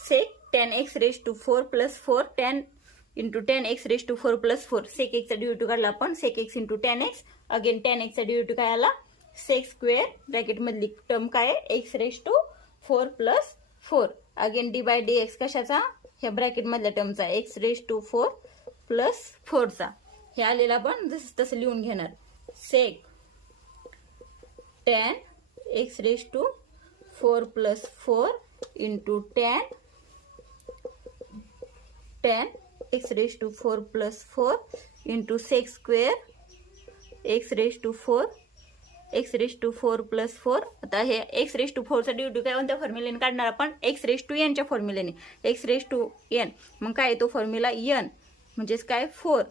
Sec 10x raise to 4 plus 4 10 into 10x raise to 4 plus 4 sec एक्सचा डेरिव्हेटिव्ह काढला आपण सेक x into 10x again 10x चा डेरिव्हेटिव्ह काय आला सेक स्क्वेअर ब्रॅकेट मधली टर्म काय x raise to 4 plus 4 again D by D x कशाचा ह्या ब्रॅकेट मधल्या टर्मचा एक्स रेज टू 4 प्लस 4 चा हे आलेला आपण जसं तसं लिहून घेणार sec 10 x raise to 4 plus 4 into 10 x raise to 4 plus 4 into sec square x raise to 4 x raise to 4 plus 4 आता हे एक्स रेज टू 4 चा डेरिव्हेटिव्ह काय कोणत्या फॉर्म्युलेने काढणार आपण एक्स रेज टू एन च्या फॉर्म्युलेने एक्स रेज टू एन मग काय तो फॉर्म्युला एन म्हणजेच काय 4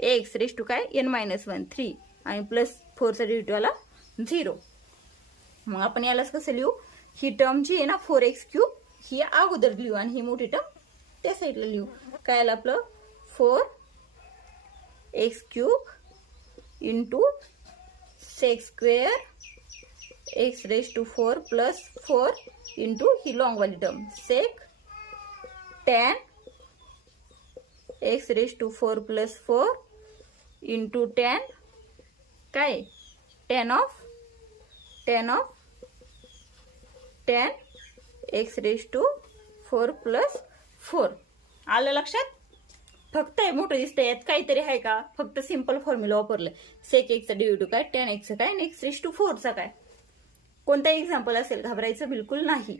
एक्स रेज टू काय एन मायनस 1 3 आणि प्लस 4 चा डेरिव्हेटिव्ह आला 0 मग आपण यालाच कसं लिहू ही टर्म जी आहे ना 4x क्यूब ही अगोदर लिहू आणि ही मोठी टर्म त्या साईडला लिहू काय आलं आपलं 4x cube into sec square x raise to 4 plus 4 into ही लॉंग वाली term sec 10 x raise to 4 plus 4 into 10 काय 10 of 10 x raise to 4 plus 4 आलं लक्षात फक्त हे मोठं दिसतंय यात काहीतरी आहे का फक्त सिंपल फॉर्म्युला वापरलंय सेक एक्सचा डेरिव्हेटिव्ह काय 10 एक्सचा काय आणि एक्स रेज टू 4 चा काय कोणता एक्झाम्पल असेल घाबरायचं बिलकुल नाही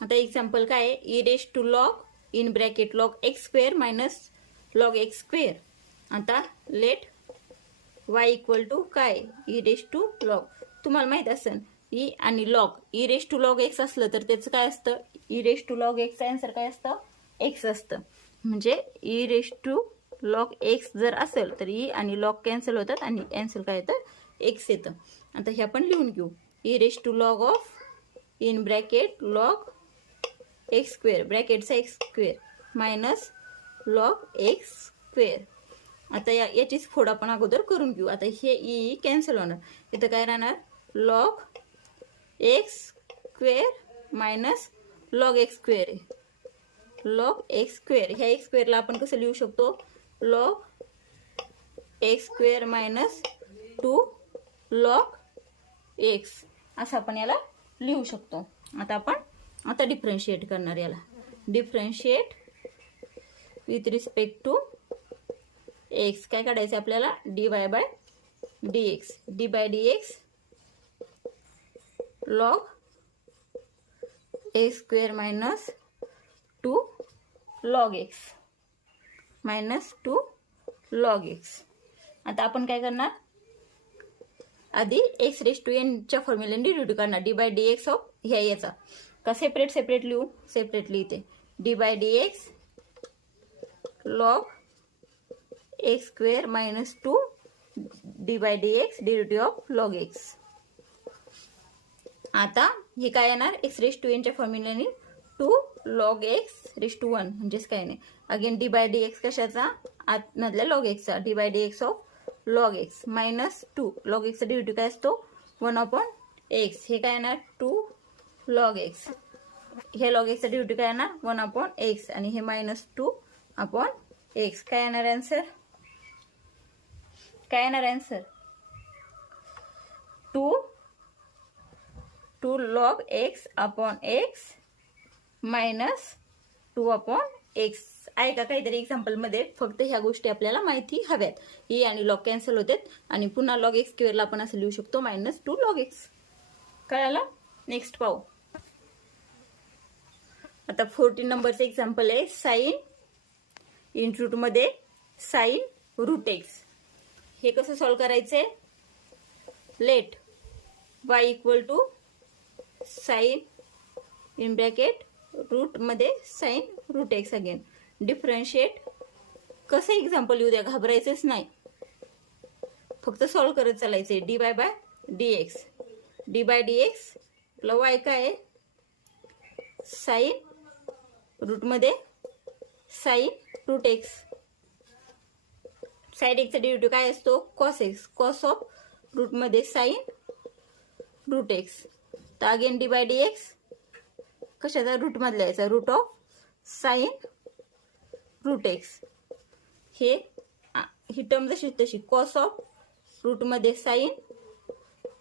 आता एक्झाम्पल काय आहे e raise to log in bracket log x square minus log x square आता लेट y इक्वल टू काय ई रेज टू लॉग तुम्हाला माहित असेल ई आणि log e raise to log x असलं तर त्याचं काय असतं ई रेज टू लॉग एक्सचं आन्सर काय असतं एक्स असतं म्हणजे e raise to log x जर असेल तर ई आणि लॉग कॅन्सल होतात आणि आन्सर काय येतं एक्स येतं आता हे आपण लिहून घेऊ e raise to log of in bracket log x square ब्रॅकेटचा x square minus log x square आता याचीच फोड आपण अगोदर करून घेऊ आता हे ई कॅन्सल होणार इथं काय राहणार log x square minus log x square आहे लॉग एक्स स्क्वेअर ह्या एक्स स्क्वेअरला आपण कसं लिहू शकतो log x square minus 2 log x असं आपण याला लिहू शकतो आता आपण डिफरन्शिएट करणार याला differentiate with respect to x काय काढायचं आपल्याला d y by D x d by D x log x square minus 2 log x minus 2 log x आता आपण काय करणार आधी एक्स रेज टू एन च्या फॉर्म्युलेने डेरिव्हेटिव्ह करणार d by D x of ह्या याचा का सेपरेट लिहू सेपरेटली इथे d by D x log x square minus 2 d by D x derivative of log x आता हे काय येणार एक्स रेज टू एन च्या फॉर्म्युलेने 2 लॉग एक्स रेज टू 1 म्हणजेच काय नाही again D by D x कशाचा आतमधल्या लॉग एक्सचा d by D x of log x minus 2 log एक्सचा डेरिव्हेटिव्ह काय असतो 1 अपॉन एक्स हे काय येणार 2 लॉग एक्स हे लॉग एक्सचा डेरिव्हेटिव्ह काय येणार 1 अपॉन एक्स आणि हे मायनस 2 अपॉन एक्स काय येणार answer 2 log x upon x minus 2 upon x आहे का काहीतरी एक्झाम्पल मध्ये फक्त ह्या गोष्टी आपल्याला माहिती हव्यात ई आणि लॉग कॅन्सल होतात आणि पुन्हा लॉग एक्स स्क्वेअरला आपण असं लिहू शकतो मायनस 2 लॉग एक्स कळालं नेक्स्ट पाहू आता 14 नंबरचं एक्झाम्पल आहे साइन इन रूट मध्ये साइन रूट एक्स हे कसं सॉल्व करायचंय let y equal to sine in bracket root मध्ये sine root x again differentiate कसं एक्झाम्पल येऊ द्या घाबरायचंच नाही फक्त सॉल्व करत चालायचंय d y by D x आपला वाय काय आहे साइन रूट मध्ये साइन रूट एक्स साइड एक्सचा डेरिव्हेटिव्ह काय असतो cos x cos of root मध्ये साइन रूट एक्स तर again D by D x कशाचा रूटमधला यायचा root of sine root x. ही टर्म जशी तशी कॉस ऑफ रूटमध्ये साईन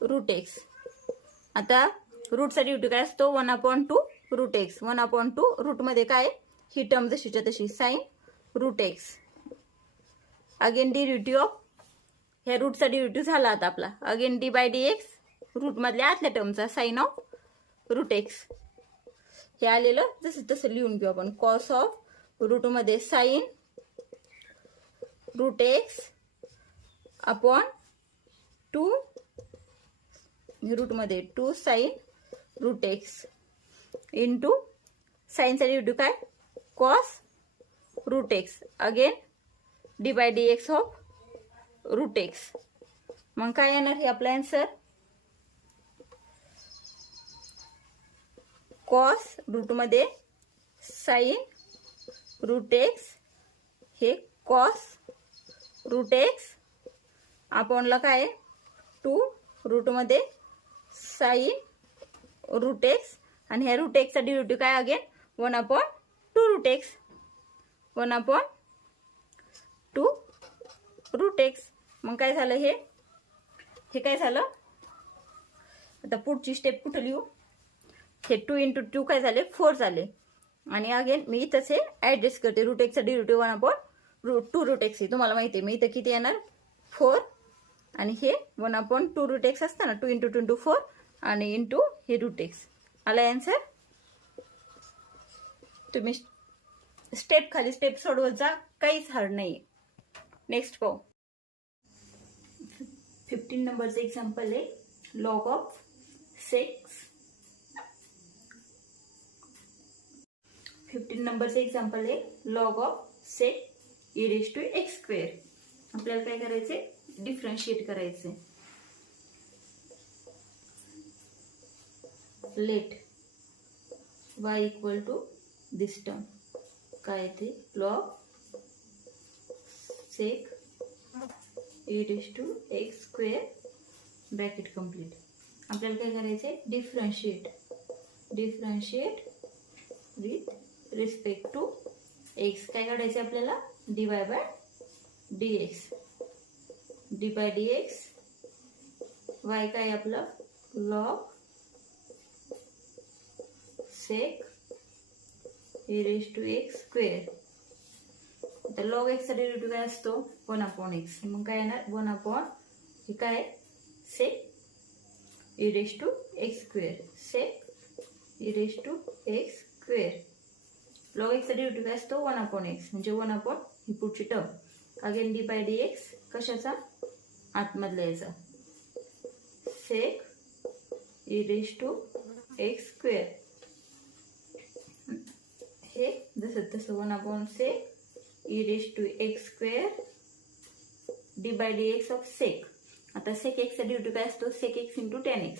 रूट एक्स. आता रूटचा ड्युटी काय असतो 1/2 रूट एक्स. 1/2 रूटमध्ये काय ही टर्म जशीच्या तशी sine root x. Again derivative of ह्या रूटचा डेरिव्हेटिव्ह झाला आता आपला. Again D by D x रूटमधल्या आतल्या टर्मचा साईन ऑफ रूट एक्स. हे आलेलं जसं तसं लिहून घेऊ आपण. कॉस ऑफ रूटमध्ये साईन रूट एक्स अपॉन 2 रूटमध्ये 2 साईन रूट एक्स इंटू साईनचा डेरिव्हेटिव्ह काय cos root x. Again D by D x of root x. मग काय येणार हे आपला answer. Cos रूटमध्ये sine root x हे कॉस रूट एक्स आपणला काय 2 रूटमध्ये साईन रूट एक्स आणि ह्या रूट एक्सचा डेरिव्हेटिव्ह काय again 1/2 root x. 1/2 root x. मग काय झालं हे काय झालं. आता पुढची स्टेप कुठं लिहू. हे 2 × 2 काय झाले 4 झाले. आणि अगेन मी इथंच हे ॲडजस्ट करते. रूट एक्सचा डेरिव्हेटिव्ह 1/2 रूट एक्स. तुम्हाला माहिती आहे मी इथं किती येणार 4 आणि हे 1/2 रूट एक्स असतं ना. 2 × 2 4 आणि इंटू हे रूट एक्स. आला आन्सर. तुम्ही स्टेप खाली स्टेप सोडवत जा, काहीच हार्ड नाही. नेक्स्ट पाहू. 15 नंबरचं एक्झाम्पल आहे लॉग ऑफ 6. 15 नंबरचं एक्झाम्पल आहे लॉग ऑफ 6 e⁻x². आपल्याला काय करायचंय डिफरन्शिएट करायचंय. लेट y = दिस टर्म काय ते लॉग 6 e⁻x² ब्रॅकेट कंप्लीट. आपल्याला काय करायचंय differentiate with respect to x. काय काढायचं आपल्याला dy by dx. D by dx y काय आपलं लॉग 6 e⁻x². तर लॉग एक्सचा डेरिव्हेटिव्ह काय असतो 1/x. मग काय येणार 1/, हे काय 6 e⁻x². 6 e⁻x². लॉग एक्सचा डेरिव्हेटिव्ह काय असतो 1/x म्हणजे 1/, ही पुढची टर्म. अगेन डी बाय dx कशाचा आतमधला याचा 6 e⁻x². हे जसं तसं 1/6 e⁻x² d by dx of sec. आता sec x चा डेरिव्हेटिव्ह काय असतो sec x × tan x.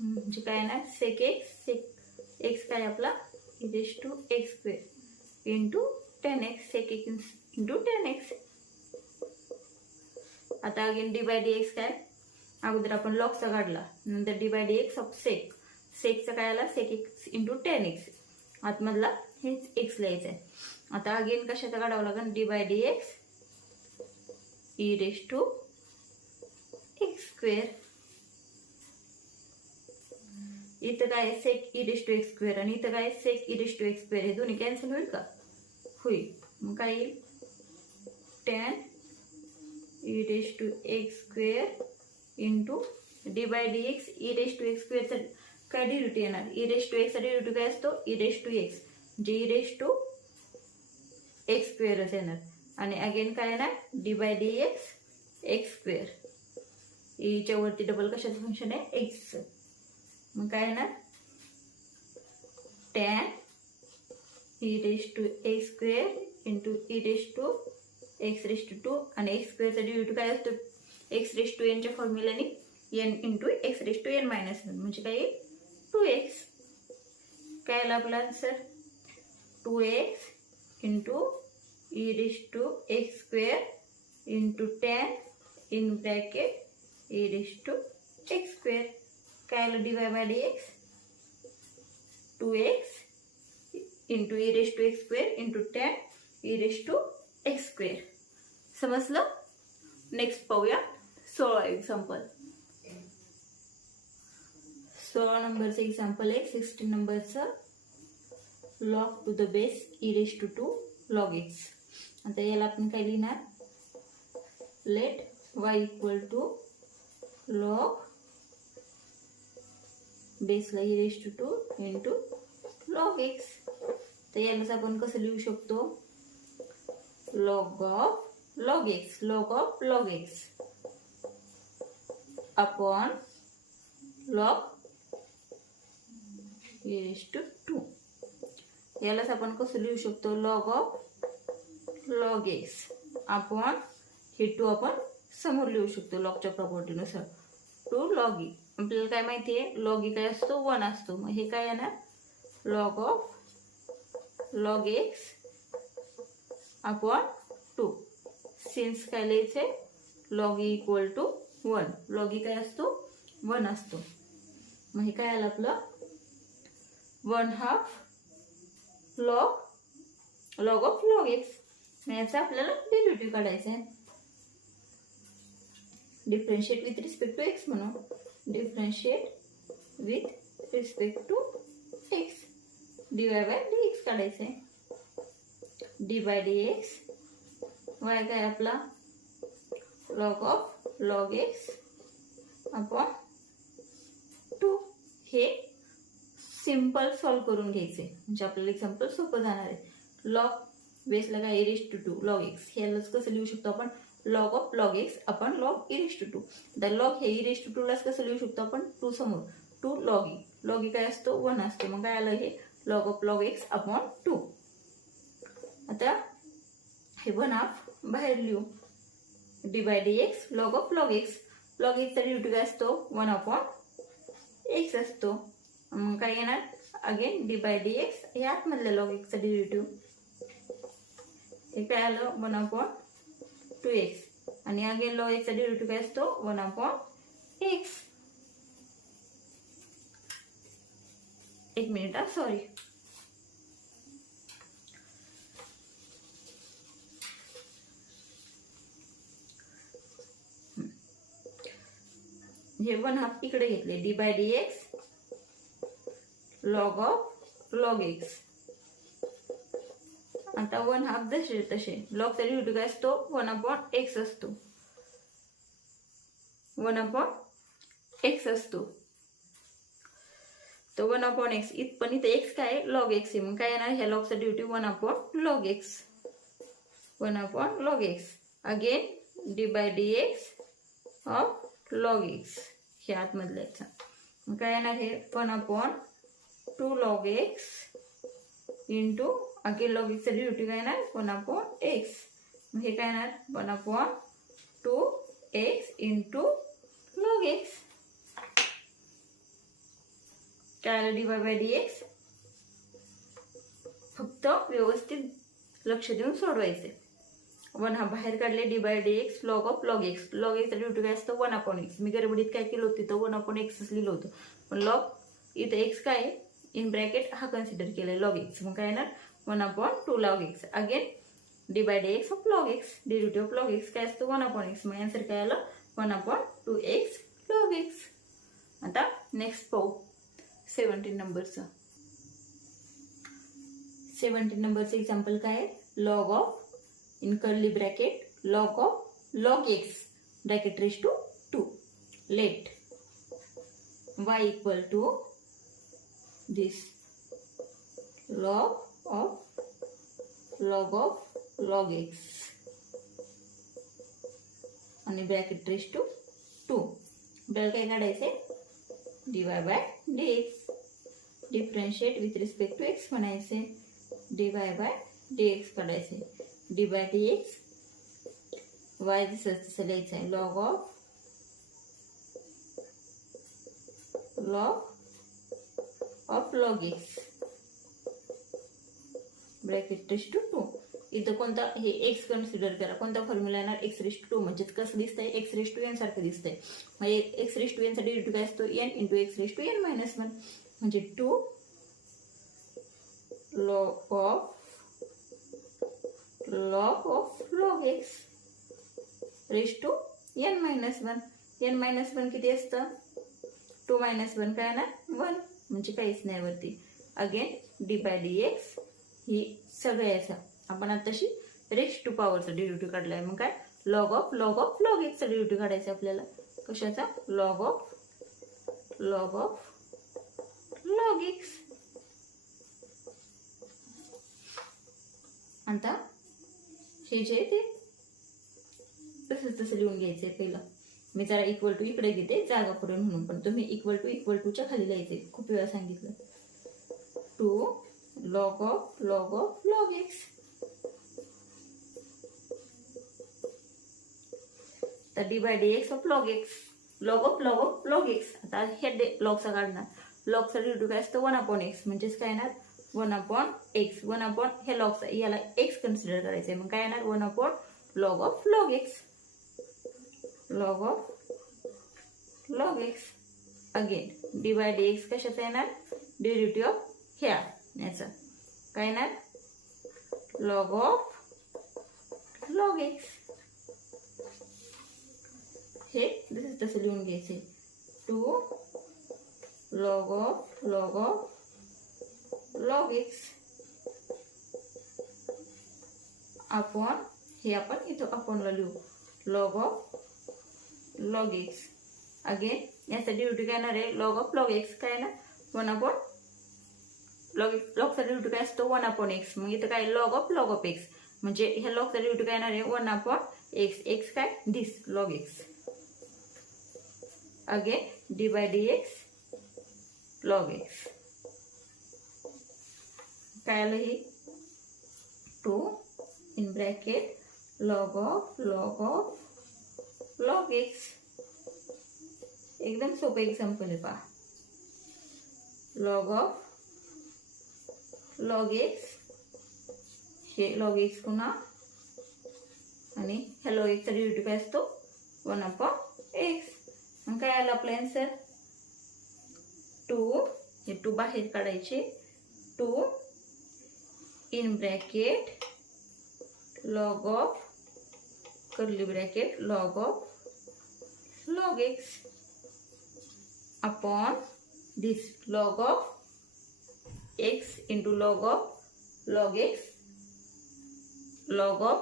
म्हणजे काय ना sec x काय आपला e⁻x² into tan x. sec x × tan x. आता अगेन डी बाय dx काय अगोदर आपण लॉगचा काढला नंतर डी बाय dx ऑफ सेकचा काय आला sec x × tan x. आतमधला हेच x लिहायचं आहे. आता अगेन कशाचा काढावं लागेल डी बाय dx e⁻x². इथं काय sec e⁻x² आणि इथं काय sec e⁻x². हे दोन्ही कॅन्सल होईल का होईल. मग काय येईल tan e⁻x² into d by dx e⁻x² चा काय डेरिव्हेटिव्ह येणार e⁻x चा डेरिव्हेटिव्ह काय असतो e⁻x जे e⁻x² येणार. आणि अगेन काय येणार डी बाय dx x². च्या वरती डबल कशाचं फंक्शन आहे x. मग काय येणार tan e⁻x² इंटू e⁻x² आणि x² चा डेरिव्हेटिव्ह काय असतो x⁻n च्या फॉर्म्युलाने n इंटू x⁻n - 1 म्हणजे काय 2x. काय आला आपला answer 2x into e⁻x² into tan in bracket e⁻x². काय आलं dy by dx 2x into e raise to x square into tan e raise to x square. समजलं? Next पाहूया 16 example. 16 नंबरचं एक्झाम्पल आहे 16 नंबरचं log to the base e raise to 2 log x. आता याला आपण काय लिहिणार? Let y equal to log बेसला e raise to 2 into log x. तर यालाच आपण कसं लिहू शकतो? Log of log x, log of log x upon log e raise to 2. यालाच आपण कसं लिहू शकतो? Log of log x upon हे 2 आपण समोर लिहू शकतो लॉगच्या प्रॉपर्टीनुसार 2 लॉग ई. आपल्याला काय माहिती आहे? लॉग ई काय असतो? 1 असतो. मग हे काय येणार? Log of log x upon 2. Since काय लिहायचे? Log e equal to 1. Log e काय असतो? 1 असतो. मग हे काय आलं आपलं? 1/2 लॉग ऑफ लॉग एक्स. याचा आपल्याला डेरिव्हेटिव्ह काढायचा आहे. Differentiate with respect to x म्हणून. Differentiate with respect to x. D y by D x काढायचं आहे. D by D x y काय आपला? Log of log x upon 2. हे सिम्पल सॉल्व करून घ्यायचे म्हणजे आपल्याला एक्झाम्पल सोपं जाणार आहे. लॉग बेसला काय? E raise to 2 log x. ह्यालाच कसं लिहू शकतो आपण? लॉग ऑफ लॉग एक्स आपण लॉग ई रेस टू 2. तर लॉग हे ई रेस टू 2 लाच कसं लिहू शकतो आपण? 2 समोर 2 लॉग ई. लॉग ई काय असतो? 1 असतो. मग काय आलं? हे log of log x upon 2. आता हे 1/2 बाहेर लिहू. D by D x log of log x. Log एक्सचा डेरिव्हेटिव्ह काय असतो? 1/x असतो. मग काय येणार? Again D by D x हे आतमधल्या लॉग एक्सचा डेरिव्हेटिव्ह. हे काय आलं? 1/2x. आणि अगेन लॉग एक्सचा डेरिव्हेटिव्ह काय असतो? 1/x. एक मिनिट हा, सॉरी. हे 1/2 इकडे घेतले. D by D x log of log x. आता 1/2 जसे तसे. लॉगचा डेरिव्हेटिव्ह काय असतो? 1/x असतो. 1/x असतो. तर 1/x पण इथे x काय? लॉग एक्स आहे. मग काय येणार? ह्या लॉगचा derivative 1/log x. 1/log x. Again D by D x of log x. हे आतमधलं याचा. मग काय येणार? हे 1/2 log x into again log एक्सचा डेरिव्हेटिव्ह काय येणार? 1/x. मग हे काय येणार? 1/2x into log x. काय आलं? D by D x. फक्त व्यवस्थित लक्ष देऊन सोडवायचे. 1/2 बाहेर काढले. D by D x log of log x. Log एक्सचा डेरिव्हेटिव्ह काय असतं? 1/x. मी गडबडीत काय केलं होतं? तर 1/x लिहिलं होतं. पण लॉग इथं एक्स काय आहे? इन ब्रॅकेट हा कन्सिडर केलाय लॉग एक्स. मग काय येणार? 1/2 log x. Again D by D x of log x. Derivative of log x काय असतं? 1/x. मग आन्सर काय आलं? 1/2x log x. आता नेक्स्ट पाहू 17 नंबरचं. 17 नंबरचं एक्झाम्पल काय आहे? Log of in curly bracket log of log x bracket raise to 2. Let y equal to this log of log x आणि ब्रॅकेट रेस टू 2. आपल्याला काय काढायचे? D y by D x. Differentiate with respect to x म्हणायचे. D y by D x काढायचे. D by D x y दिसत तसं लिहायचं आहे. Log of log x bracket raise to 2. इथं कोणता? हे एक्स कन्सिडर करा. कोणता फॉर्म्युला येणार? X raise to 2. म्हणजे कसं दिसतंय? एक्स रेस टू एन सारखं दिसतंय. मग एक्स रेस टू एनचा डेरिव्हेटिव्ह काय असतो? N into x raise to n minus 1. म्हणजे 2 log of log x raise to n minus 1. n minus 1 किती असतं? 2 मायनस 1 काय ना 1, म्हणजे काहीच नाही वरती. Again D by D x ही सगळ्याचा आपण आताशी रेज टू पॉवरचा डेरिव्हेटिव्ह काढलाय. मग काय लॉग ऑफ लॉग एक्सचा डेरिव्हेटिव्ह काढायचा आपल्याला. कशाचा? Log of log x. आता हे जे ते तसं लिहून घ्यायचंय. पहिलं मी जरा इक्वल टू इकडे घेते जागा पडेल म्हणून, पण तुम्ही इक्वल टूच्या खाली लिहायचे. खूप वेळा सांगितलं. 2 log of log x. तर d by D x of log x, log of log x. आता हे लॉगचा काढणार. लॉगचा डेरिव्हेटिव्ह काय असतं? 1/x, म्हणजेच काय येणार? 1/x. 1 हे लॉगचा, याला x कन्सिडर करायचंय. मग काय येणार? 1/log of log x. log of log x. Again D by D x कशाचा येणार? डेरिव्हेटिव्ह ऑफ ह्या याचा काय येणार? log of log x. हे तसं लिहून घ्यायचे. 2 log of log x upon हे आपण इथं अपॉनला लिहू. log of log x. Again याचा डेरिव्हेटिव्ह काय येणार आहे? log of log x काय येणार? 1/log लॉगचा डेरिव्हेटिव्ह काय असतो? 1/x. मग इथं काय log of x, म्हणजे ह्या लॉगचा डेरिव्हेटिव्ह काय येणार आहे? 1/x. x काय? This log x. Again D by D x log x. काय आलं हे? 2 in bracket log of log x. एकदम सोपं एक्झाम्पल आहे पहा. log of log x, हे log x पुन्हा, आणि ह्या log x चा डेरिव्हेटिव्ह काय असतो? 1/x. मग काय आलं आपलं आन्सर? 2, हे 2 बाहेर काढायचे. 2 in bracket log of curly bracket log of log x upon this log of x into log of log x, log of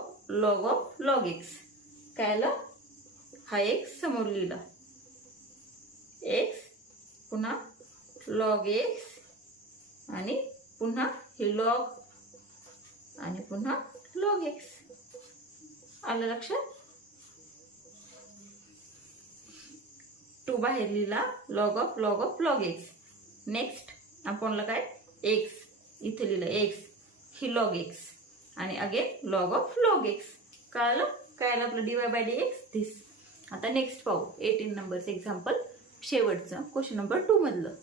log x. काय आलं? हा x समोर लिहिला. x पुन्हा log x आणि पुन्हा हे log आणि पुन्हा log x. आलं लक्षात? 2 बाहेर लिहिला. log of log x. Next आपणला काय? x इथे लिहिलं. x ही log x आणि अगेन log of log x. कळलं? काय आलं आपलं? dy by dx दिस. आता नेक्स्ट पाहू 18 नंबरचं एक्झाम्पल, शेवटचं क्वेश्चन नंबर 2 मधलं.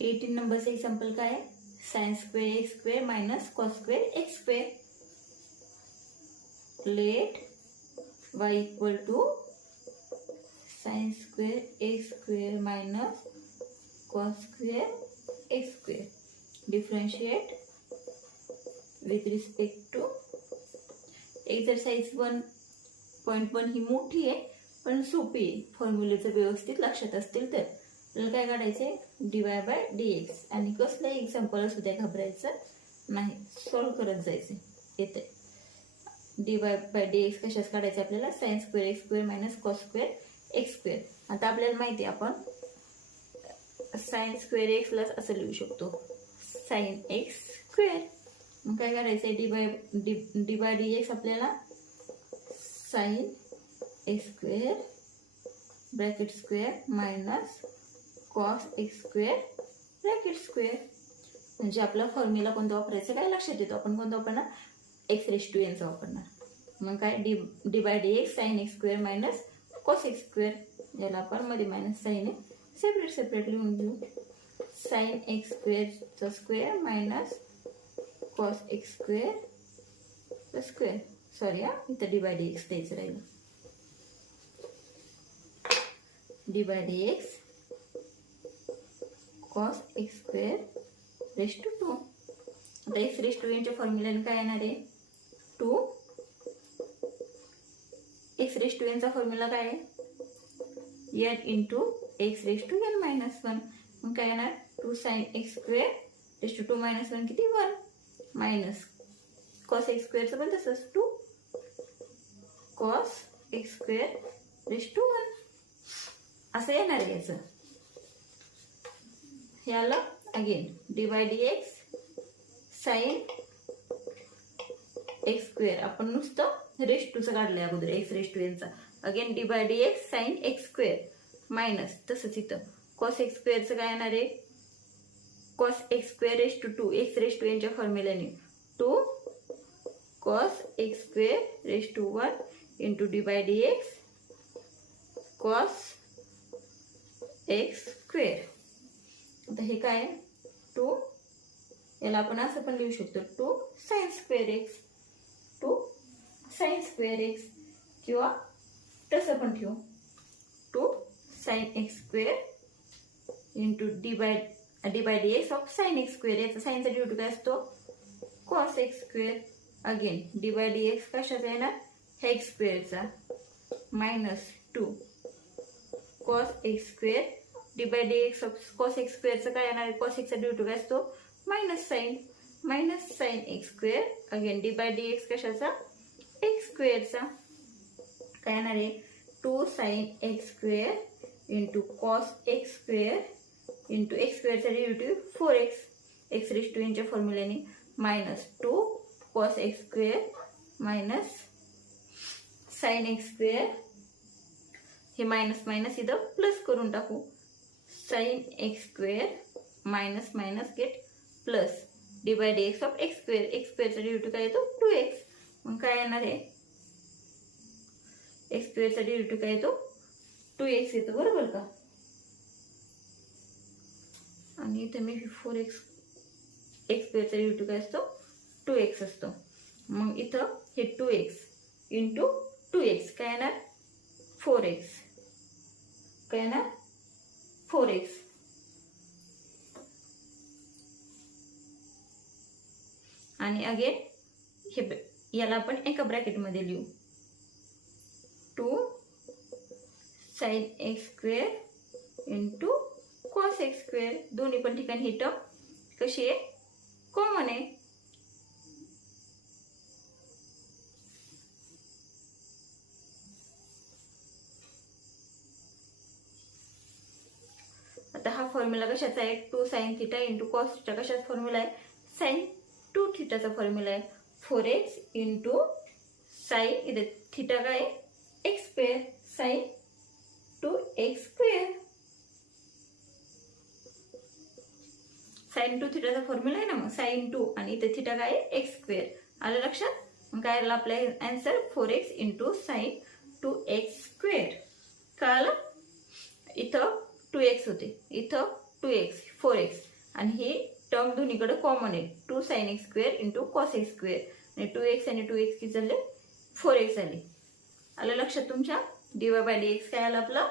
18 नंबरचं एक्झाम्पल काय आहे? sin square x square minus cos square x square. Let y equal to sin square x square minus cos square x square. Differentiate with respect to exercise 1.1. ही मोठी आहे पण सोपी आहे. फॉर्म्युलेचं व्यवस्थित लक्षात असतील तर. आपल्याला काय काढायचंय? dy by dx. आणि कसलंही एक्झाम्पल असू द्या घाबरायचं नाही, सॉल्व्ह करत जायचं. येते dy by dx कशाच काढायचं आपल्याला? sin square x square minus cos square x square. आता आपल्याला माहिती आहे आपण sin square x ला असं लिहू शकतो, sin x square. मग काय करायचंय? dy by dx आपल्याला sin x square bracket square minus cos x square bracket square. म्हणजे आपला फॉर्म्युला कोणता वापरायचा काय लक्षात येतो? आपण कोणता वापरणार? x रेज टू n चा वापरणार. मग काय? D by D x sine x square minus cos x square. याला आपण मध्ये मायनस साइन आहे सेपरेट लिहून घेऊ. साइन एक्स स्क्वेअरचा square minus cos x square square. Sorry इथं डी बाय डी एक्स द्यायचं राहिलं. D by D x cos x square raise to 2. आता एक्स रेस टू एनच्या फॉर्म्युल्याने काय येणार आहे 2. एक्स रेस टू एनचा फॉर्म्युला काय आहे n into x raise to n minus 1. मग काय येणार 2 sine x square raise to 2 minus 1 किती 1 मायनस कॉस एक्स स्क्वेअरचं पण तसंच 2 cos x square raise to 1 असं येणार आहे याचं. हे आलं again D by D x sine x square. आपण नुसतं रेस टूचं काढलंय अगोदर एक्स रेस टू एनचा. Again D by D x sine x square minus तसंच इथं कॉस एक्स स्क्वेअरचं काय येणार आहे cos x square raise to 2 x raise to एनच्या फॉर्म्युल्याने 2 cos x square raise to 1 into d by D x cos x square. आता हे काय 2 याला आपण असं पण लिहू शकतो 2 sine square x 2 sine square x किंवा तसं पण ठेवू 2 sine x square into d by D x of sine x square. याचा साइनचा ड्यूटी काय असतो cos x square. Again D by D x कशाचा येणार एक्स स्क्वेअरचा minus 2 cos x square d by D x of cos x स्क्वेअरचं काय येणार कॉस एक्सचा ड्यूटी काय असतो minus sine x square. Again D by D x कशाचा एक्स स्क्वेअरचा काय येणार आहे 2 sine x square into cos x square into x स्क्वेअरचा derivative 4x x raise to एनच्या फॉर्म्युल्याने minus 2 cos x square minus sine x square. हे minus minus इथं प्लस करून टाकू sine x square minus minus get plus d by D x of x स्क्वेअरचा derivative काय येतो 2x. मग काय येणार आहे एक्स स्क्वेअरचा डेरिव्हेटिव्ह काय येतो 2x येतो बरोबर का. आणि इथे मी 4x एक्स स्क्वेअरचा डेरिव्हेटिव्ह काय असतो 2x असतो. मग इथं हे 2x इंटू 2x काय येणार 4x काय येणार 4x. आणि अगेन हे याला आपण एका ब्रॅकेटमध्ये लिहू 2 sine x square into cos x square. दोन्ही पण ठिकाणी ही टर्म कशी आहे कॉमन आहे. आता हा फॉर्म्युला कशाचा आहे 2 sine theta into cos theta कशाचा फॉर्म्युला आहे साइन 2 थिटाचा फॉर्म्युला आहे 4x इंटू साइन इथे थिटा काय x square sine 2x square. Sine 2 थिटाचा फॉर्म्युला आहे ना मग साइन 2 आणि इथे थिटा काय एक्स स्क्वेअर. आलं लक्षात. मग काय आलं आपला answer 4x into sign 2x square. कळालं. इथं 2x होते इथं 2x 4x आणि हे टर्म दोन्हीकडे कॉमन आहे 2 sine x square into cos x square आणि 2x आणि 2x किती झाले 4x आले. आलं लक्षात तुमच्या. D y by D x काय आलं आपलं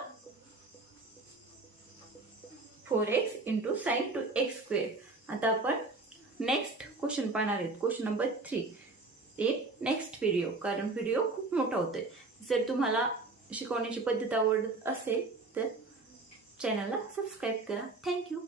4x into sign 2x square. आता आपण नेक्स्ट क्वेश्चन पाहणार आहेत question number 3 in next video. कारण व्हिडिओ खूप मोठा होतोय. जर तुम्हाला शिकवण्याची पद्धत आवडत असेल तर चॅनलला सबस्क्राईब करा. थँक्यू.